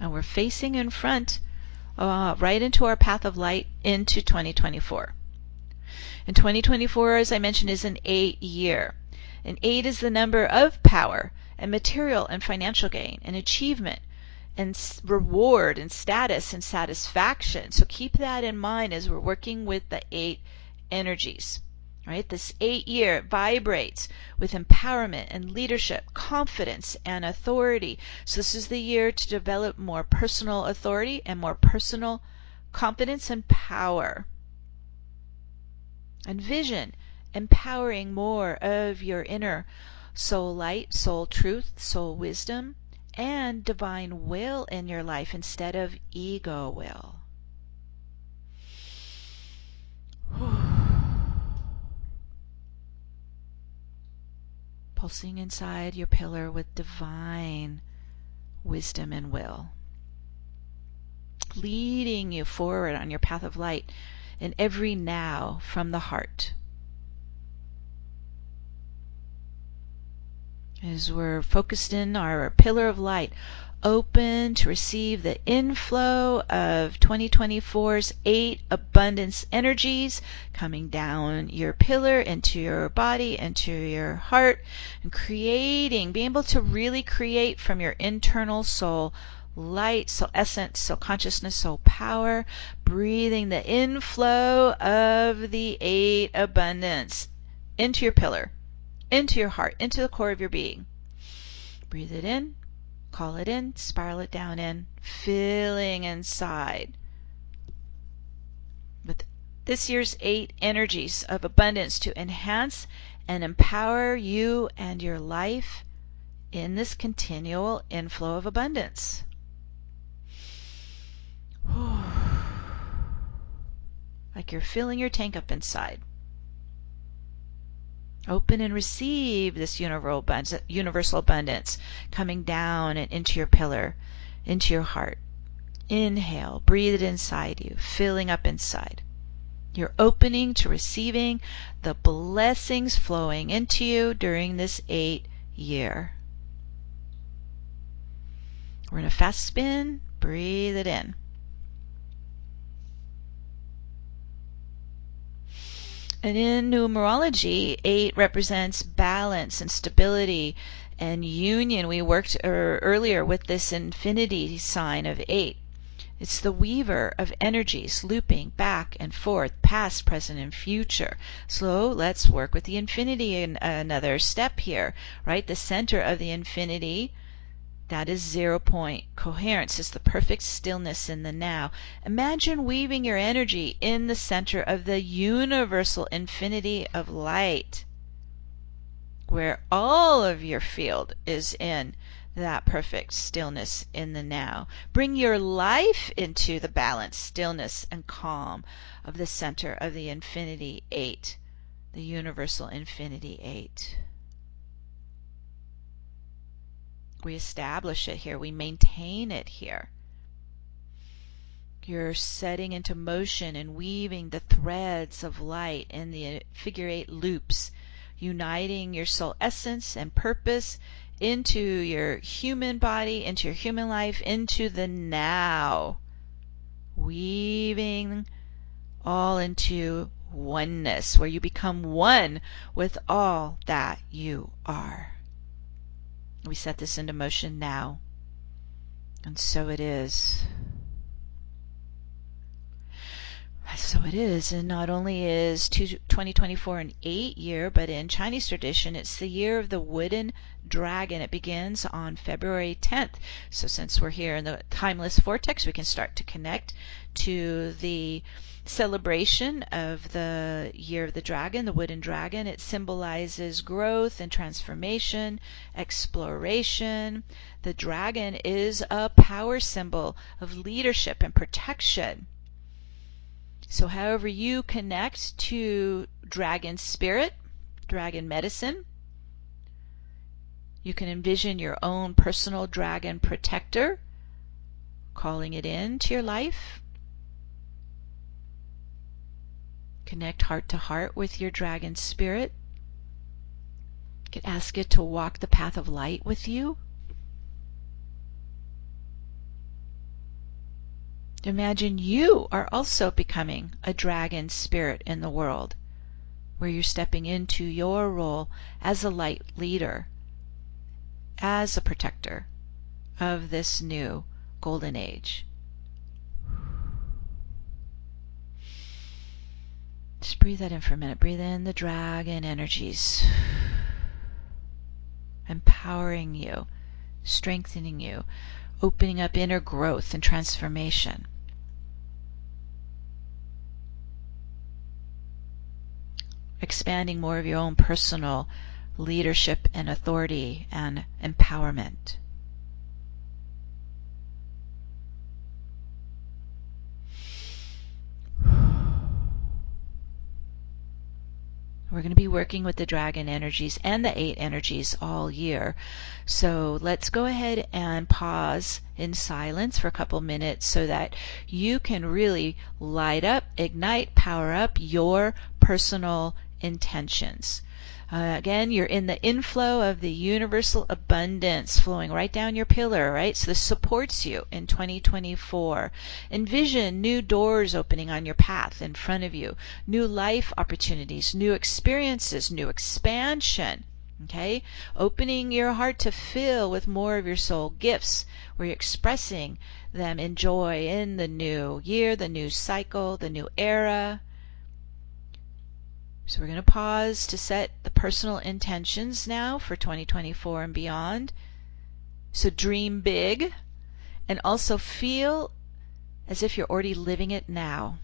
And we're facing in front, right into our path of light into 2024. And 2024, as I mentioned, is an 8 year. And 8 is the number of power and material and financial gain and achievement and reward and status and satisfaction. So keep that in mind as we're working with the 8 energies. Right? This 8 year vibrates with empowerment and leadership, confidence and authority. So this is the year to develop more personal authority and more personal confidence and power. And vision, empowering more of your inner soul light, soul truth, soul wisdom, and divine will in your life instead of ego will. Pulsing inside your pillar with divine wisdom and will, leading you forward on your path of light in every now from the heart. As we're focused in our pillar of light, open to receive the inflow of 2024's 8 abundance energies coming down your pillar into your body, into your heart, and creating, being able to really create from your internal soul light, soul essence, soul consciousness, soul power, breathing the inflow of the 8 abundance into your pillar, into your heart, into the core of your being. Breathe it in, call it in, spiral it down in, filling inside with this year's 8 energies of abundance to enhance and empower you and your life in this continual inflow of abundance. Like you're filling your tank up inside. Open and receive this universal abundance coming down and into your pillar, into your heart. Inhale, breathe it inside you, filling up inside. You're opening to receiving the blessings flowing into you during this 8 year. We're in a fast spin. Breathe it in. And in numerology, 8 represents balance and stability and union. We worked earlier with this infinity sign of 8. It's the weaver of energies looping back and forth, past, present, and future. So let's work with the infinity in another step here, right? The center of the infinity, that is 0 point. Coherence is the perfect stillness in the now. Imagine weaving your energy in the center of the universal infinity of light, where all of your field is in that perfect stillness in the now. Bring your life into the balance, stillness, and calm of the center of the infinity 8, the universal infinity 8. We establish it here. We maintain it here. You're setting into motion and weaving the threads of light in the figure 8 loops, uniting your soul essence and purpose into your human body, into your human life, into the now. Weaving all into oneness, where you become one with all that you are. We set this into motion now. And so it is. So it is. And not only is 2024 an 8 year, but in Chinese tradition, it's the year of the wooden dragon. It begins on February 10th. So since we're here in the timeless vortex, we can start to connect to the celebration of the year of the dragon, the wooden dragon. It symbolizes growth and transformation, exploration. The dragon is a power symbol of leadership and protection. So however you connect to dragon spirit, dragon medicine, you can envision your own personal dragon protector, calling it into your life. Connect heart to heart with your dragon spirit. You can ask it to walk the path of light with you. Imagine you are also becoming a dragon spirit in the world. where you're stepping into your role as a light leader, as a protector of this new golden age. Just breathe that in for a minute. Breathe in the dragon energies, empowering you, strengthening you, opening up inner growth and transformation. Expanding more of your own personal leadership and authority and empowerment. We're going to be working with the dragon energies and the 8 energies all year. So let's go ahead and pause in silence for a couple minutes so that you can really light up, ignite, power up your personal intentions. Again, you're in the inflow of the universal abundance flowing right down your pillar, right? So this supports you in 2024. Envision new doors opening on your path in front of you, new life opportunities, new experiences, new expansion. Okay? Opening your heart to fill with more of your soul gifts, where you're expressing them in joy in the new year, the new cycle, the new era. So we're going to pause to set the personal intentions now for 2024 and beyond. So dream big and also feel as if you're already living it now.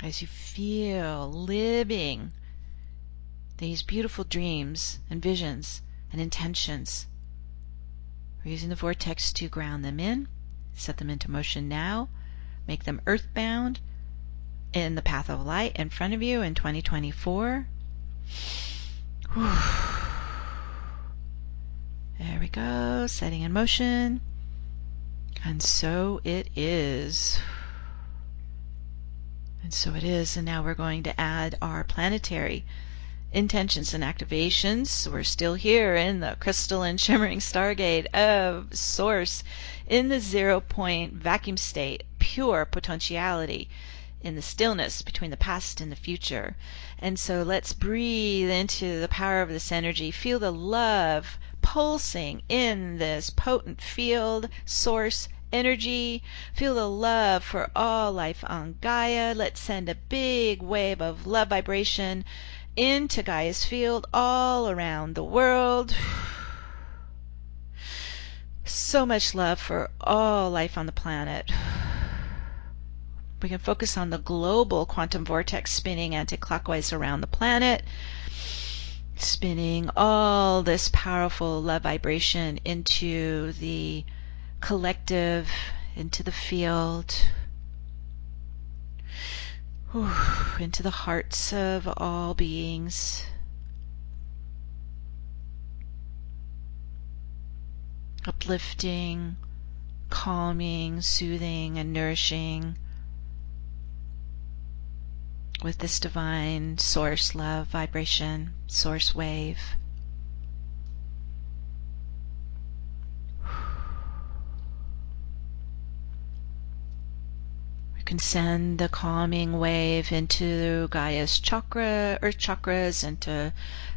As you feel living these beautiful dreams and visions and intentions. We're using the vortex to ground them in, set them into motion now, make them earthbound in the path of light in front of you in 2024. There we go, setting in motion. And so it is. And so it is. And now we're going to add our planetary intentions and activations. We're still here in the crystal and shimmering stargate of Source, in the 0 point vacuum state, pure potentiality, in the stillness between the past and the future. And so let's breathe into the power of this energy. Feel the love pulsing in this potent field, source energy. Feel the love for all life on Gaia. Let's send a big wave of love vibration into Gaia's field all around the world. So much love for all life on the planet. We can focus on the global quantum vortex spinning anti-clockwise around the planet, spinning all this powerful love vibration into the collective, into the field, into the hearts of all beings. Uplifting, calming, soothing, and nourishing with this divine source love vibration, source wave. We can send the calming wave into Gaia's earth chakras, into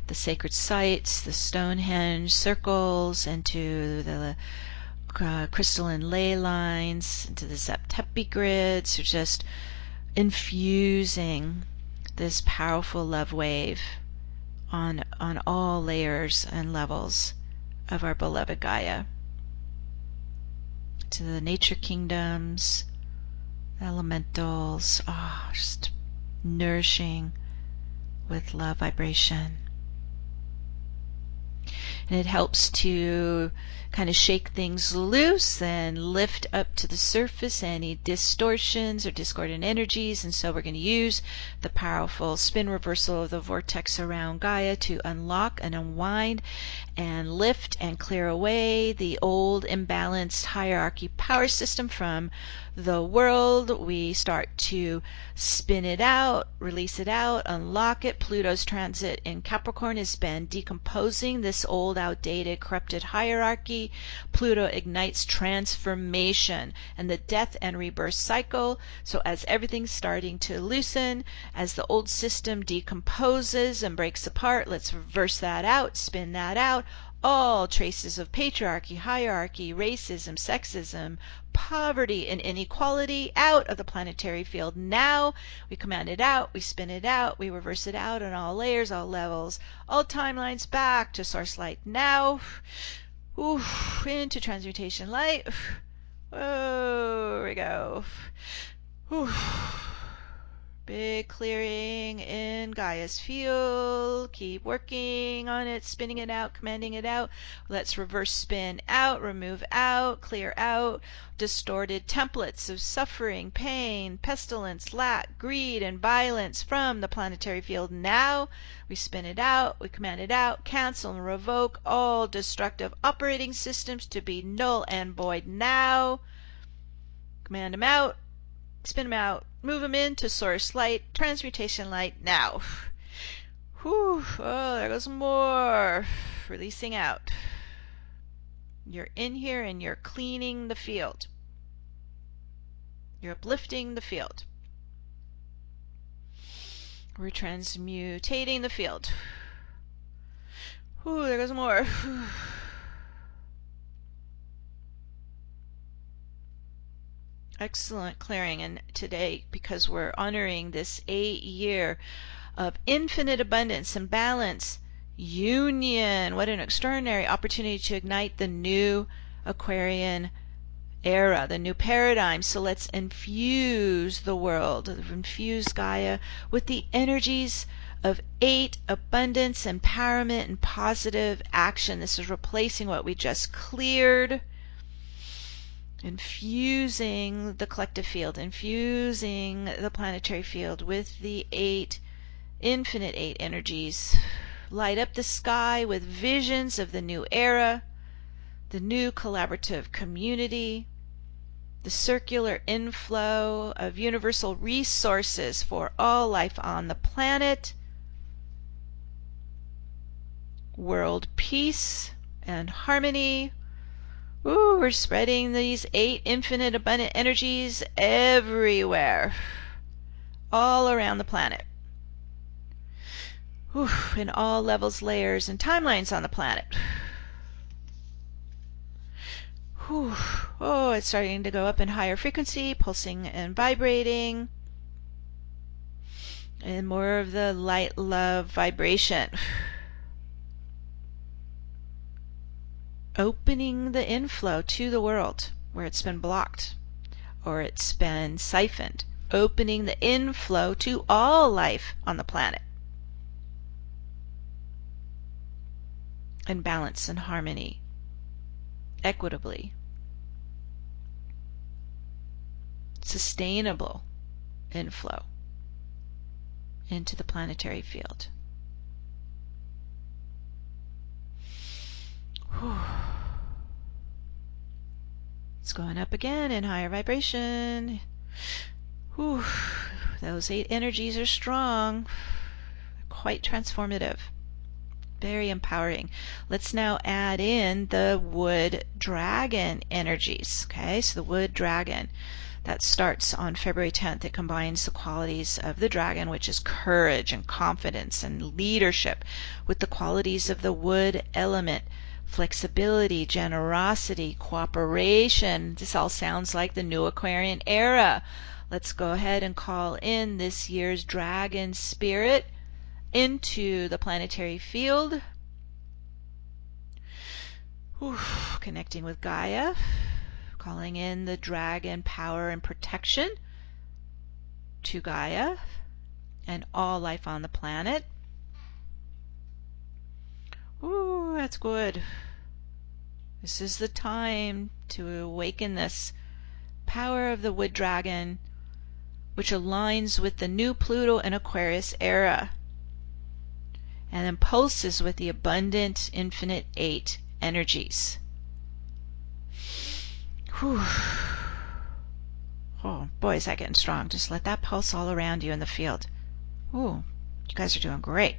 the sacred sites, the Stonehenge circles, into the crystalline ley lines, into the Tepi grids. So just infusing this powerful love wave on all layers and levels of our beloved Gaia, to the nature kingdoms, the elementals, just nourishing with love vibration. And it helps to kind of shake things loose and lift up to the surface any distortions or discordant energies. And so we're going to use the powerful spin reversal of the vortex around Gaia to unlock and unwind and lift and clear away the old imbalanced hierarchy power system from the world. We start to spin it out, release it out, unlock it. Pluto's transit in Capricorn has been decomposing this old, outdated, corrupted hierarchy. Pluto ignites transformation and the death and rebirth cycle. So as everything's starting to loosen, as the old system decomposes and breaks apart, let's reverse that out, spin that out. All traces of patriarchy, hierarchy, racism, sexism, poverty, and inequality out of the planetary field now. We command it out, we spin it out, we reverse it out on all layers, all levels, all timelines back to source light now. Into transmutation light. There we go. Big clearing in Gaia's field. Keep working on it, spinning it out, commanding it out. Let's reverse spin out, remove out, clear out distorted templates of suffering, pain, pestilence, lack, greed, and violence from the planetary field now. We spin it out, we command it out, cancel and revoke all destructive operating systems to be null and void now. Command them out. Spin them out, move them into source light, transmutation light now. Oh, there goes more. Releasing out. You're in here and you're cleaning the field. You're uplifting the field. We're transmutating the field. There goes more. Excellent clearing. And today, because we're honoring this 8-year of infinite abundance and balance, union, what an extraordinary opportunity to ignite the new Aquarian era, the new paradigm. So let's infuse the world, infuse Gaia with the energies of 8, abundance, empowerment, and positive action. This is replacing what we just cleared. Infusing the collective field, infusing the planetary field with the 8, infinite 8 energies. Light up the sky with visions of the new era, the new collaborative community, the circular inflow of universal resources for all life on the planet. world peace and harmony. Ooh, we're spreading these 8 infinite abundant energies everywhere, all around the planet. Ooh, in all levels, layers, and timelines on the planet. Whew. Oh, it's starting to go up in higher frequency, pulsing and vibrating. And more of the light, love, vibration. Opening the inflow to the world where it's been blocked or it's been siphoned. Opening the inflow to all life on the planet. In balance and harmony. Equitably. Sustainable inflow into the planetary field. Whew. It's going up again in higher vibration. Whew. Those 8 energies are strong, quite transformative, very empowering. Let's now add in the wood dragon energies. Okay, so the wood dragon. That starts on February 10th. It combines the qualities of the dragon, which is courage and confidence and leadership, with the qualities of the wood element, flexibility, generosity, cooperation. This all sounds like the new Aquarian era. Let's go ahead and call in this year's dragon spirit into the planetary field. Whew. Connecting with Gaia. Calling in the dragon power and protection to Gaia and all life on the planet. Ooh, that's good. This is the time to awaken this power of the wood dragon, which aligns with the new Pluto and Aquarius era and then pulses with the abundant infinite 8 energies. Whew. Oh boy, is that getting strong. Just let that pulse all around you in the field. Ooh, you guys are doing great.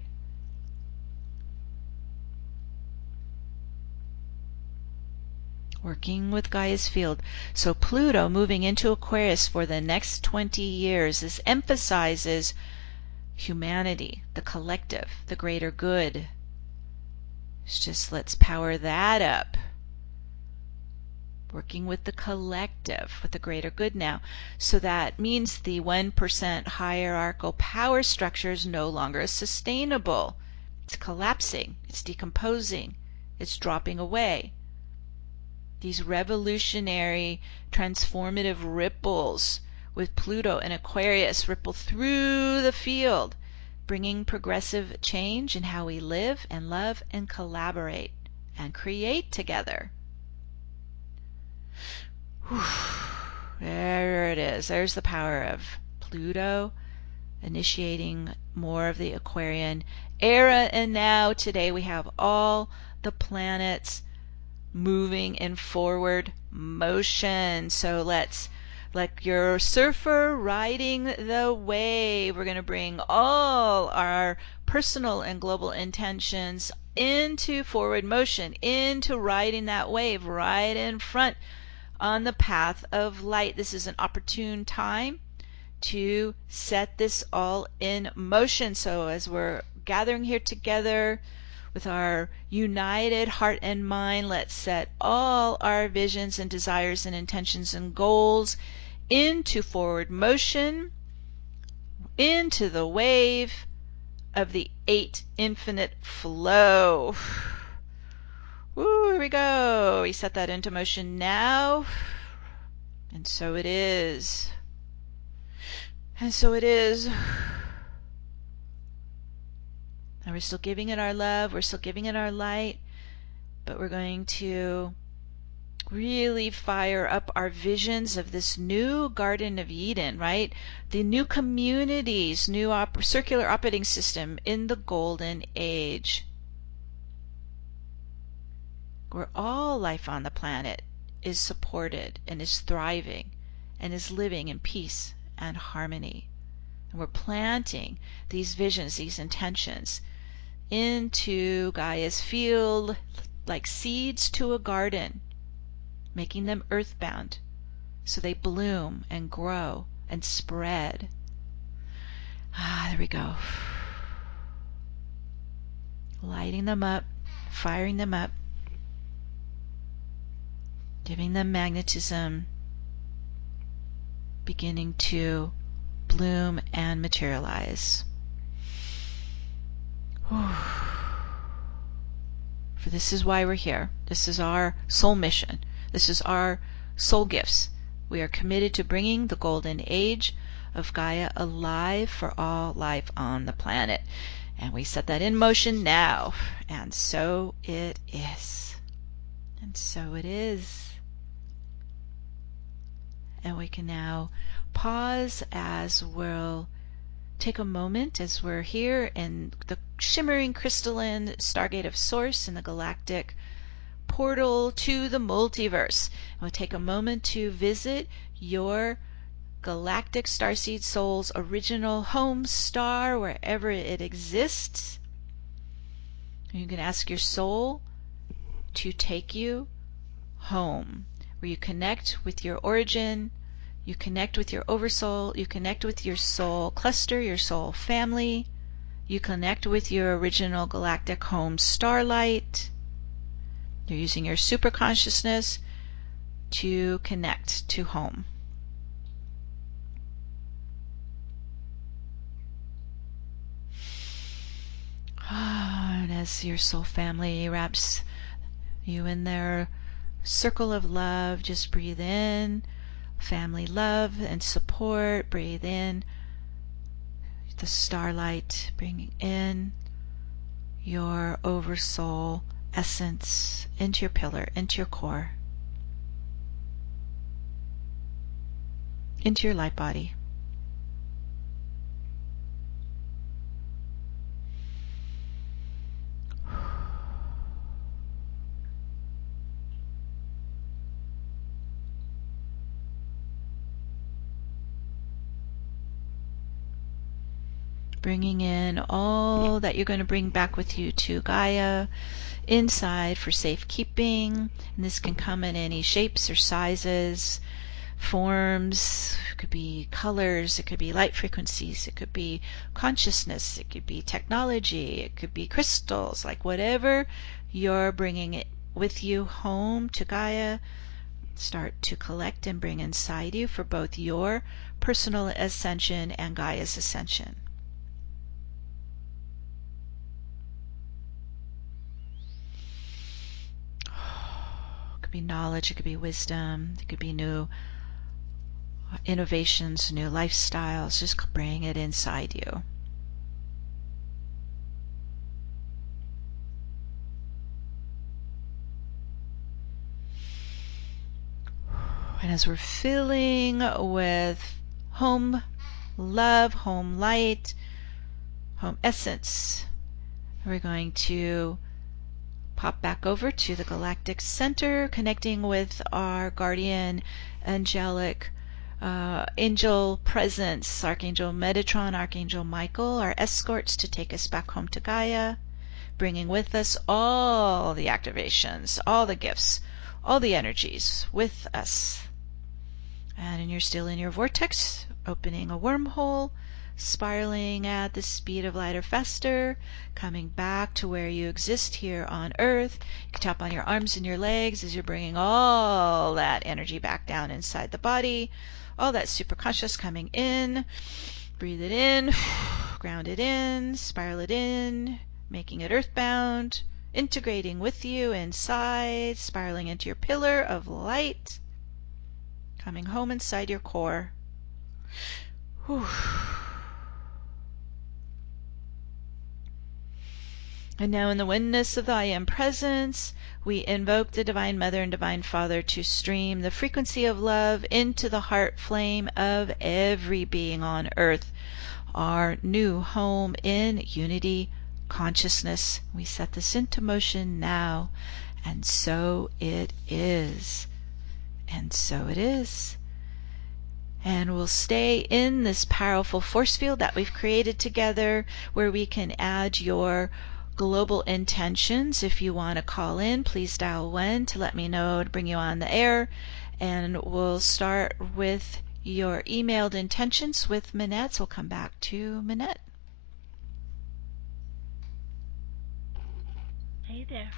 Working with Gaia's field. So Pluto moving into Aquarius for the next 20 years. This emphasizes humanity, the collective, the greater good. It's just let's power that up. Working with the collective, with the greater good now. So that means the 1% hierarchical power structure is no longer sustainable. It's collapsing, it's decomposing, it's dropping away. These revolutionary, transformative ripples with Pluto and Aquarius ripple through the field, bringing progressive change in how we live and love and collaborate and create together. Whew. There it is. There's the power of Pluto initiating more of the Aquarian era. And now today we have all the planets moving in forward motion. So let's, like your surfer riding the wave, we're going to bring all our personal and global intentions into forward motion, into riding that wave right in front on the path of light. This is an opportune time to set this all in motion. So as we're gathering here together with our united heart and mind, let's set all our visions and desires and intentions and goals into forward motion, into the wave of the 8 infinite flow. Woo, here we go. We set that into motion now. And so it is. And so it is. And we're still giving it our love, we're still giving it our light, but we're going to really fire up our visions of this new Garden of Eden, right? The new communities, new circular operating system in the Golden Age, where all life on the planet is supported and is thriving and is living in peace and harmony. And we're planting these visions, these intentions into Gaia's field like seeds to a garden, making them earthbound so they bloom and grow and spread. There we go. Lighting them up, firing them up, giving them magnetism, beginning to bloom and materialize. For this is why we're here. This is our soul mission. This is our soul gifts. We are committed to bringing the golden age of Gaia alive for all life on the planet. And we set that in motion now. And so it is. And so it is. And we can now pause as we'll take a moment as we're here in the shimmering crystalline Stargate of Source in the galactic portal to the multiverse. We'll take a moment to visit your galactic starseed soul's original home star wherever it exists. You can ask your soul to take you home, where you connect with your origin, you connect with your oversoul, you connect with your soul cluster, your soul family, you connect with your original galactic home starlight. You're using your super consciousness to connect to home. And as your soul family wraps you in their circle of love, just breathe in family love and support. Breathe in the starlight, bringing in your oversoul essence into your pillar, into your core, into your light body. Bringing in all that you're going to bring back with you to Gaia inside for safekeeping. And this can come in any shapes or sizes, forms. It could be colors, it could be light frequencies, it could be consciousness, it could be technology, it could be crystals, like whatever you're bringing it with you home to Gaia. Start to collect and bring inside you for both your personal ascension and Gaia's ascension. It could be knowledge, it could be wisdom, it could be new innovations, new lifestyles. Just bring it inside you. And as we're filling with home love, home light, home essence, we're going to pop back over to the galactic center, connecting with our guardian angelic angel presence, Archangel Metatron, Archangel Michael, our escorts to take us back home to Gaia, bringing with us all the activations, all the gifts, all the energies with us. And you're still in your vortex, opening a wormhole, spiraling at the speed of light or faster, coming back to where you exist here on Earth. You can tap on your arms and your legs as you're bringing all that energy back down inside the body, all that superconscious coming in. Breathe it in, ground it in, spiral it in, making it earthbound, integrating with you inside, spiraling into your pillar of light, coming home inside your core. Whew. And now in the oneness of the I Am Presence, we invoke the Divine Mother and Divine Father to stream the frequency of love into the heart flame of every being on earth, our new home in unity consciousness. We set this into motion now, and so it is. And so it is. And we'll stay in this powerful force field that we've created together, where we can add your global intentions. If you want to call in, please dial 1 to let me know to bring you on the air. And we'll start with your emailed intentions with Manette. So we'll come back to Manette. Hey there.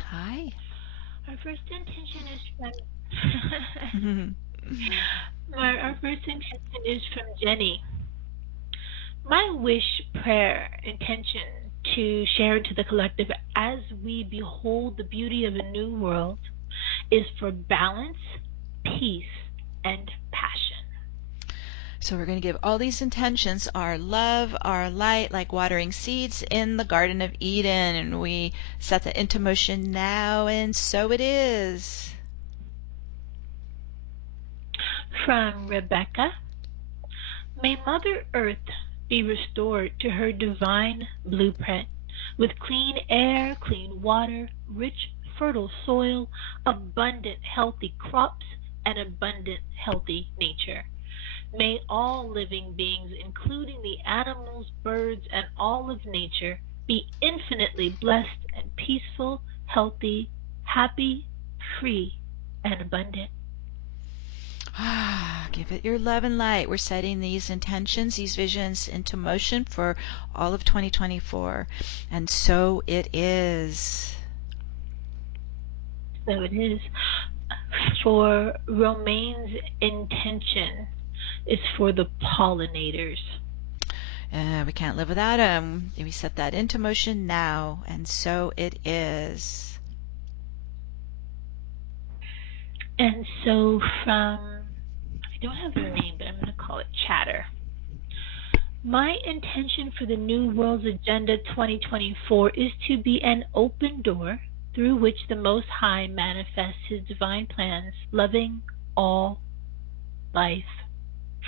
Hi. Our first intention is from our first intention is from Jenny. My wish, prayer, intention to share into the collective as we behold the beauty of a new world is for balance, peace, and passion. So we're going to give all these intentions our love, our light, like watering seeds in the Garden of Eden. And we set that into motion now, and so it is. From Rebecca, may Mother Earth be restored to her divine blueprint with clean air, clean water, rich, fertile soil, abundant, healthy crops, and abundant, healthy nature. May all living beings, including the animals, birds, and all of nature, be infinitely blessed and peaceful, healthy, happy, free, and abundant. Give it your love and light. We're setting these intentions, these visions into motion for all of 2024. And so it is. So it is. For Romaine's intention is for the pollinators. We can't live without them. We set that into motion now, and so it is. And so from, I don't have her name, but I'm going to call it Chatter. My intention for the New World's Agenda 2024 is to be an open door through which the Most High manifests His divine plans, loving all life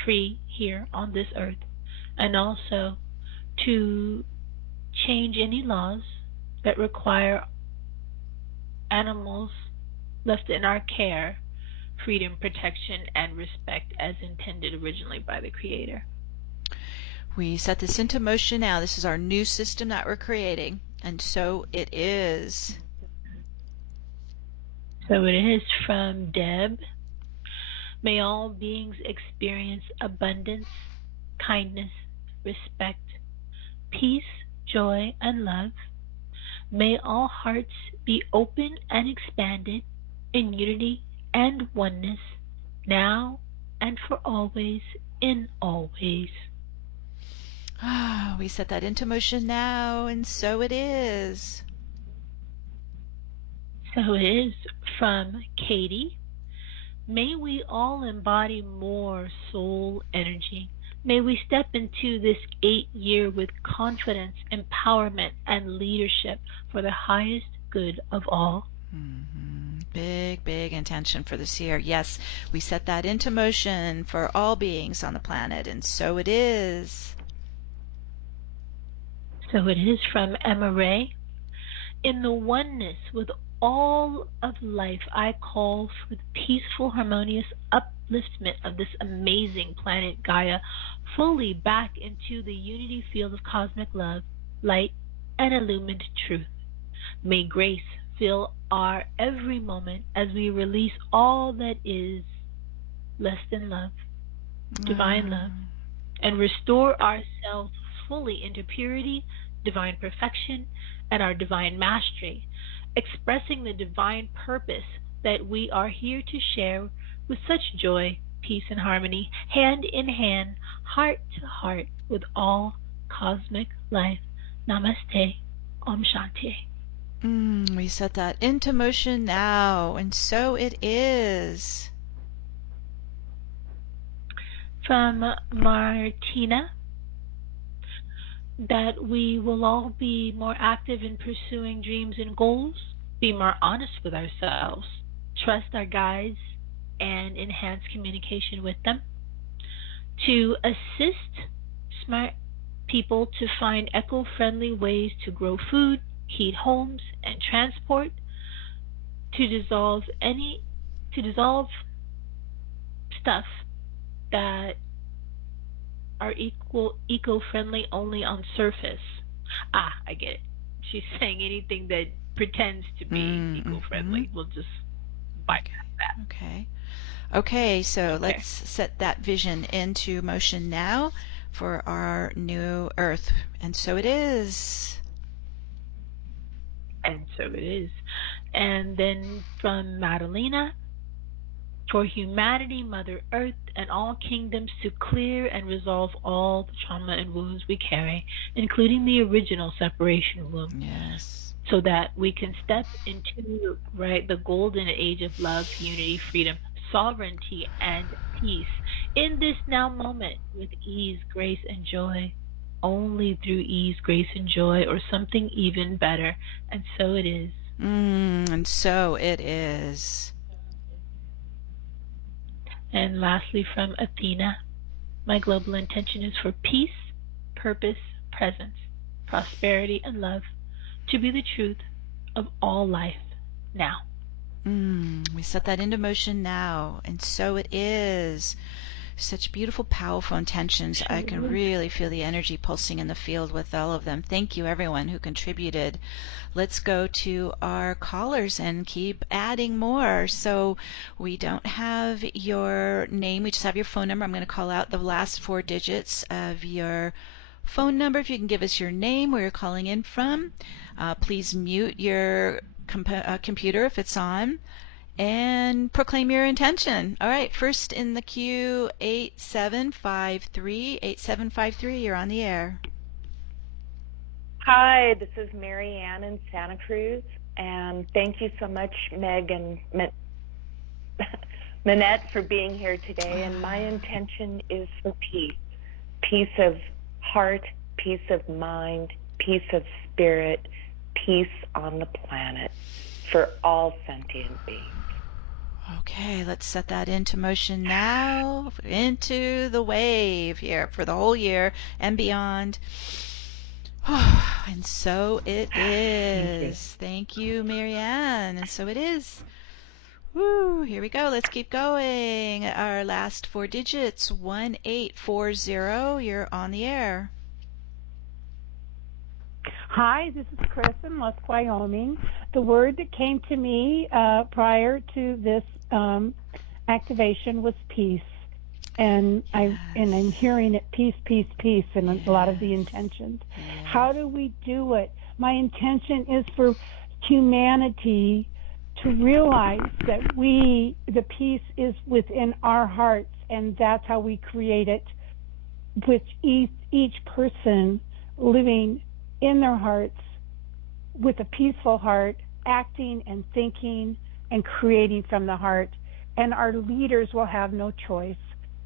free here on this earth, and also to change any laws that require animals left in our care freedom, protection, and respect as intended originally by the Creator. We set this into motion now. This is our new system that we're creating, and so it is. So it is from Deb. May all beings experience abundance, kindness, respect, peace, joy, and love. May all hearts be open and expanded in unity and oneness, now and for always, in all ways. We set that into motion now, and so it is. So it is from Katie. May we all embody more soul energy. May we step into this 8 year with confidence, empowerment, and leadership for the highest good of all. Big, big intention for this year. Yes, we set that into motion for all beings on the planet, and so it is. So it is from Emma Ray. In the oneness with all of life, I call for the peaceful, harmonious upliftment of this amazing planet Gaia fully back into the unity field of cosmic love, light, and illumined truth. May grace fill our every moment as we release all that is less than love, divine love, and restore ourselves fully into purity, divine perfection, and our divine mastery, expressing the divine purpose that we are here to share with such joy, peace, and harmony, hand in hand, heart to heart with all cosmic life. Namaste. Om Shanti. We set that into motion now, and so it is. From Martina, that we will all be more active in pursuing dreams and goals, be more honest with ourselves, trust our guides, and enhance communication with them, to assist smart people to find eco-friendly ways to grow food, heat homes, and transport, to dissolve stuff that are eco-friendly only on surface. I get it. she's saying anything that pretends to be Mm-hmm. eco-friendly. We'll just bypass that. Okay. Okay, so Okay. let's set that vision into motion now for our new Earth. And so it is. And so it is. And then from Madalena, for humanity, Mother Earth, and all kingdoms to clear and resolve all the trauma and wounds we carry, including the original separation wound, Yes. so that we can step into the golden age of love, unity, freedom, sovereignty, and peace in this now moment with ease, grace, and joy. Only through ease, grace, and joy, or something even better. And so it is. And so it is. And lastly, from Athena, my global intention is for peace, purpose, presence, prosperity, and love to be the truth of all life now. We set that into motion now, and so it is. Such beautiful, powerful intentions. I can really feel the energy pulsing in the field with all of them. Thank you, everyone who contributed. Let's go to our callers and keep adding more. So we don't have your name, we just have your phone number. I'm going to call out the last 4 digits of your phone number. If you can give us your name, where you're calling in from. Please mute your computer if it's on, and proclaim your intention. All right, first in the queue, 8753. 8753, you're on the air. Hi, this is Mary Ann in Santa Cruz, and thank you so much, Meg and Manette, for being here today. And my intention is for peace, peace of heart, peace of mind, peace of spirit, peace on the planet for all sentient beings. Okay, let's set that into motion now, into the wave here for the whole year and beyond. And so it is. Thank you, Marianne. And so it is. Woo, here we go. Let's keep going. Our last 4 digits, 1840. You're on the air. Hi, this is Chris in Lusk, Wyoming. The word that came to me prior to this activation was peace, and I'm hearing it peace, peace, peace, in a lot of the intentions. Yes. How do we do it? My intention is for humanity to realize that the peace is within our hearts, and that's how we create it, with each person living in their hearts with a peaceful heart, acting and thinking and creating from the heart. And our leaders will have no choice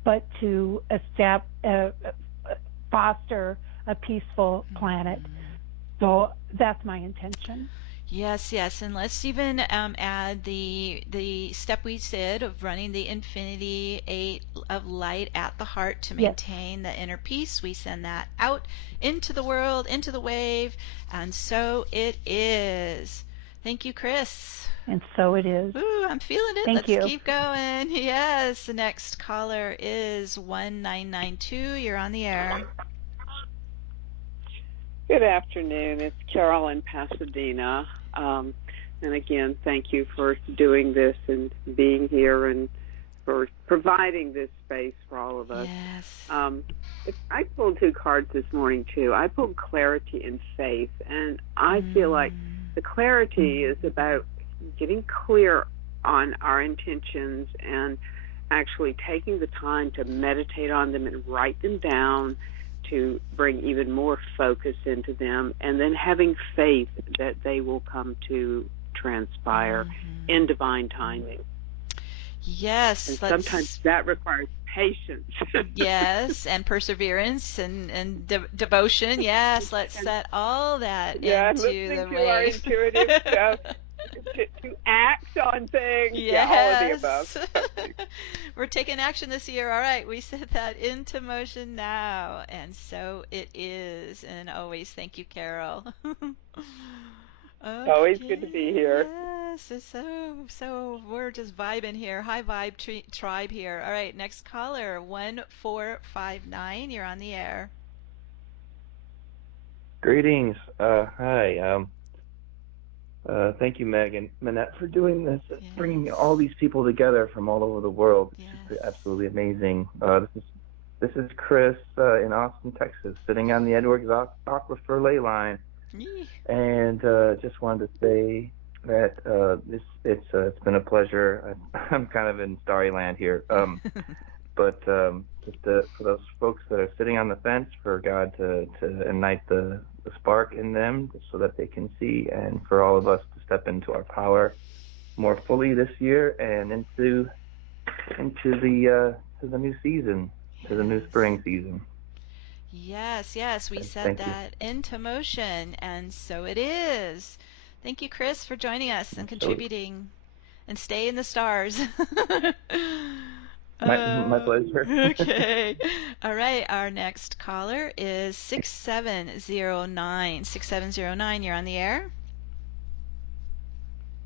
but to foster a peaceful planet. So that's my intention. Yes, yes, and let's even add the step we did of running the infinity 8 of light at the heart to maintain the inner peace. We send that out into the world, into the wave, and so it is. Thank you, Chris. And so it is. Ooh, I'm feeling it. Thank Let's you. keep going. Yes, the next caller is 1992. You're on the air. Good afternoon. It's Carol in Pasadena. And again, thank you for doing this and being here and for providing this space for all of us. Yes. I pulled 2 cards this morning, too. I pulled clarity and faith. And I feel like the clarity is about getting clear on our intentions and actually taking the time to meditate on them and write them down, to bring even more focus into them, and then having faith that they will come to transpire in divine timing. Yes. And sometimes that requires patience. Yes, and perseverance and devotion. Yes, let's set all that into the wave. Our intuitive stuff. To act on things. Yes. Yeah, all of the above. We're taking action this year. All right, we set that into motion now. And so it is. And always thank you, Carol. Okay. Always good to be here. Yes, so we're just vibing here. High vibe tribe here. All right, next caller, 1459. You're on the air. Greetings. Hi. Thank you, Meg and Manette, for doing this, bringing all these people together from all over the world. It's just absolutely amazing. This is Chris in Austin, Texas, sitting on the Edwards Aquifer ley line, and just wanted to say that it's been a pleasure. I'm kind of in starry land here, but just for those folks that are sitting on the fence, for God to ignite the spark in them so that they can see, and for all of us to step into our power more fully this year and into the new season, to the new spring season. Yes, we set that into motion, and so it is. Thank you, Chris, for joining us and contributing. And stay in the stars. My pleasure. Okay. All right. Our next caller is 6709. 6709, you're on the air.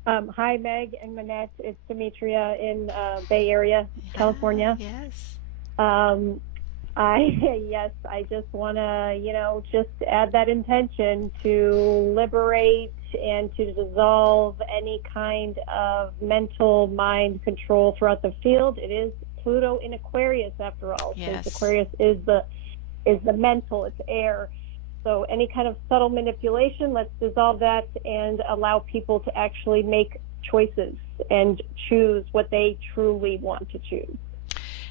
Hi, Meg and Manette. It's Demetria in Bay Area, California. Yes. I just want to, just add that intention to liberate and to dissolve any kind of mental mind control throughout the field. It is Pluto in Aquarius, after all. Yes. Since Aquarius is the mental, it's air. So any kind of subtle manipulation, let's dissolve that and allow people to actually make choices and choose what they truly want to choose.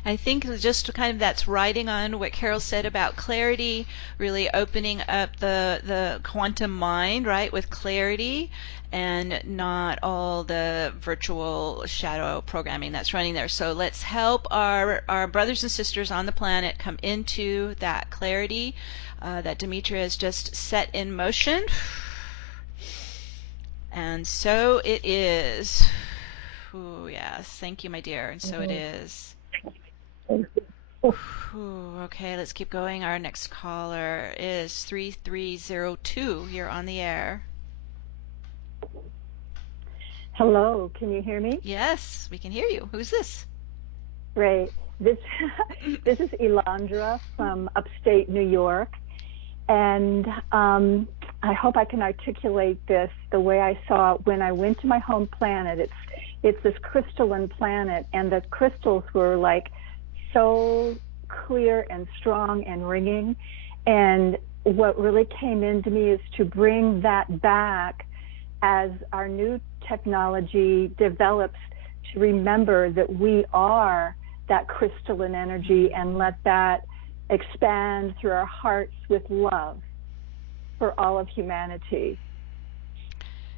I think just kind of that's riding on what Carol said about clarity, really opening up the quantum mind, right, with clarity and not all the virtual shadow programming that's running there. So let's help our brothers and sisters on the planet come into that clarity that Demetria has just set in motion. And so it is. Oh, yes. Thank you, my dear. And so it is. Okay, let's keep going. Our next caller is 3302. You're on the air. Hello, can you hear me? Yes, we can hear you. Who's this? Great. This is Elandra from upstate New York, and I hope I can articulate this the way I saw it when I went to my home planet. It's this crystalline planet, and the crystals were like so clear and strong and ringing. And what really came into me is to bring that back as our new technology develops, to remember that we are that crystalline energy and let that expand through our hearts with love for all of humanity.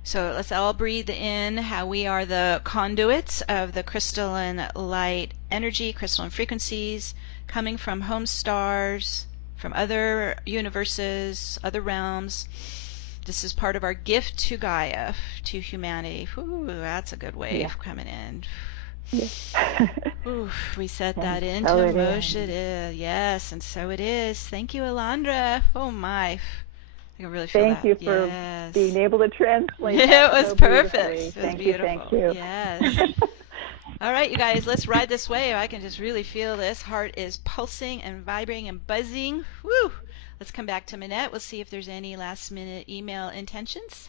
So let's all breathe in how we are the conduits of the crystalline light energy, crystalline frequencies coming from home stars, from other universes, other realms. This is part of our gift to Gaia, to humanity. Ooh, that's a good wave coming in. Ooh, we set that into motion. Yes, and so it is. Thank you, Elandra. Oh my. I can really feel Thank that. you for being able to translate that. It was so perfect. It was thank beautiful. you. Yes. All right, you guys, let's ride this wave. I can just really feel this. Heart is pulsing and vibrating and buzzing. Woo! Let's come back to Manette. We'll see if there's any last-minute email intentions.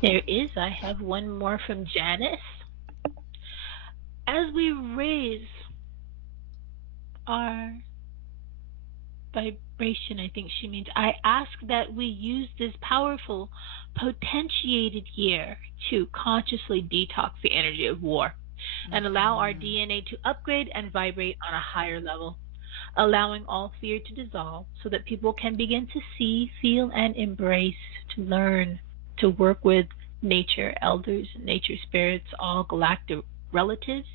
There is. I have one more from Janice. As we raise our vibration, I think she means, I ask that we use this powerful, potentiated year to consciously detox the energy of war and allow our DNA to upgrade and vibrate on a higher level, allowing all fear to dissolve so that people can begin to see, feel, and embrace, to learn, to work with nature, elders, nature spirits, all galactic relatives,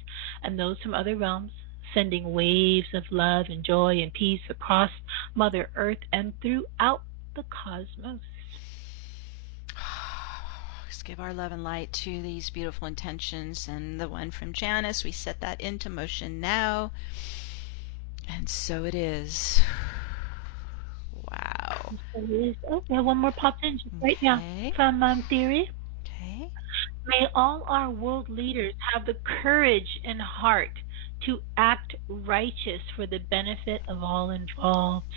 and those from other realms, sending waves of love and joy and peace across Mother Earth and throughout the cosmos. Let's give our love and light to these beautiful intentions. And the one from Janice, we set that into motion now. And so it is. Wow. Oh, yeah, one more popped in just right now from Theory. Okay. May all our world leaders have the courage and heart to act righteous for the benefit of all involved.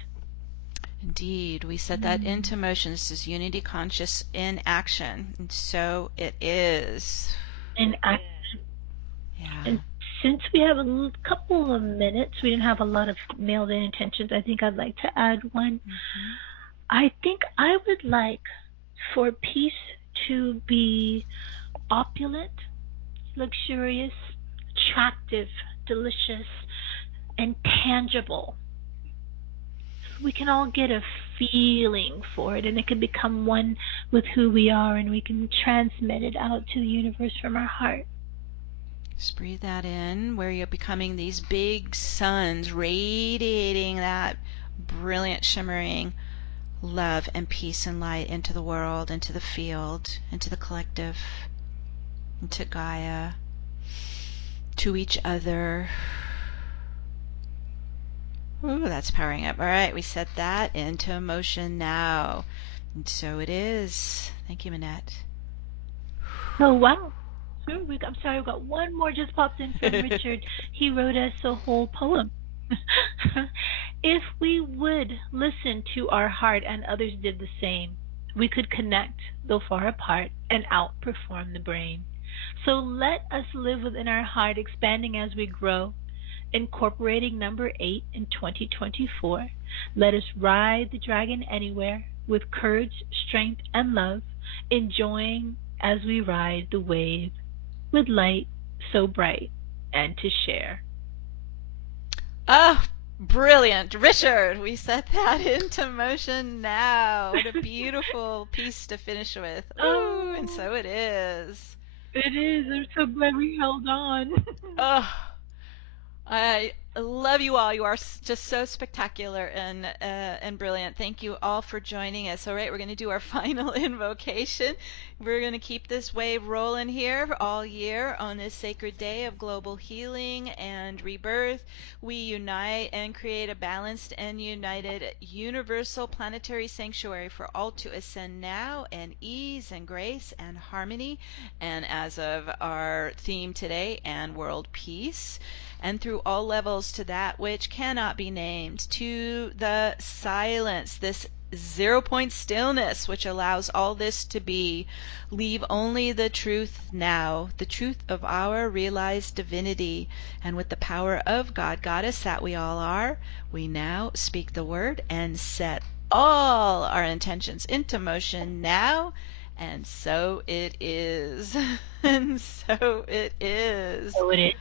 Indeed, we set that into motion. This is unity conscious in action, and so it is. In action. Yeah. And since we have a couple of minutes, we didn't have a lot of mailed in intentions. I think I'd like to add one. I think I would like for peace to be opulent, luxurious, attractive, delicious, and tangible. We can all get a feeling for it, and it can become one with who we are, and we can transmit it out to the universe from our heart. Just breathe that in, where you're becoming these big suns, radiating that brilliant, shimmering love and peace and light into the world, into the field, into the collective, into Gaia, to each other. Ooh, that's powering up. All right, we set that into motion now. And so it is. Thank you, Manette. Oh, wow. I'm sorry, I've got one more just popped in from Richard. He wrote us a whole poem. If we would listen to our heart and others did the same, we could connect, though far apart, and outperform the brain. So let us live within our heart, expanding as we grow, incorporating number 8 in 2024. Let us ride the dragon anywhere with courage, strength, and love, enjoying as we ride the wave with light so bright and to share. Oh, brilliant. Richard, we set that into motion now. What a beautiful piece to finish with. Ooh, and so it is. It is. I'm so glad we held on. Oh, I love you all. You are just so spectacular and brilliant. Thank you all for joining us. All right, we're going to do our final invocation. We're going to keep this wave rolling here all year on this sacred day of global healing and rebirth. We unite and create a balanced and united universal planetary sanctuary for all to ascend now in ease and grace and harmony. And as of our theme today, and world peace. And through all levels to that which cannot be named, to the silence, this 0 point stillness which allows all this to be. Leave only the truth now, the truth of our realized divinity. And with the power of God, Goddess that we all are, we now speak the word and set all our intentions into motion now. And so it is. And so it is. So it is.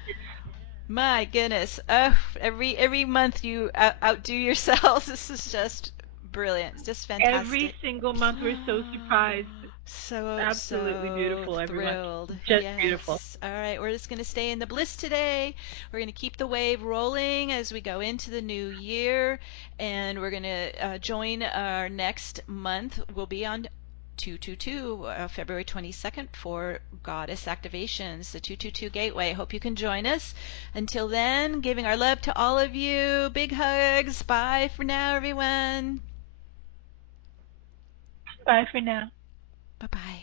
My goodness. Oh, every month you outdo yourselves. This is just brilliant. It's just fantastic. Every single month we're so surprised. So absolutely beautiful every thrilled. month. Just yes. beautiful. All right, we're just going to stay in the bliss today. We're going to keep the wave rolling as we go into the new year, and we're going to join our next month. We'll be on 222, February 22nd for Goddess Activations, the 222 Gateway. Hope you can join us. Until then, giving our love to all of you. Big hugs. Bye for now, everyone. Bye for now. Bye-bye.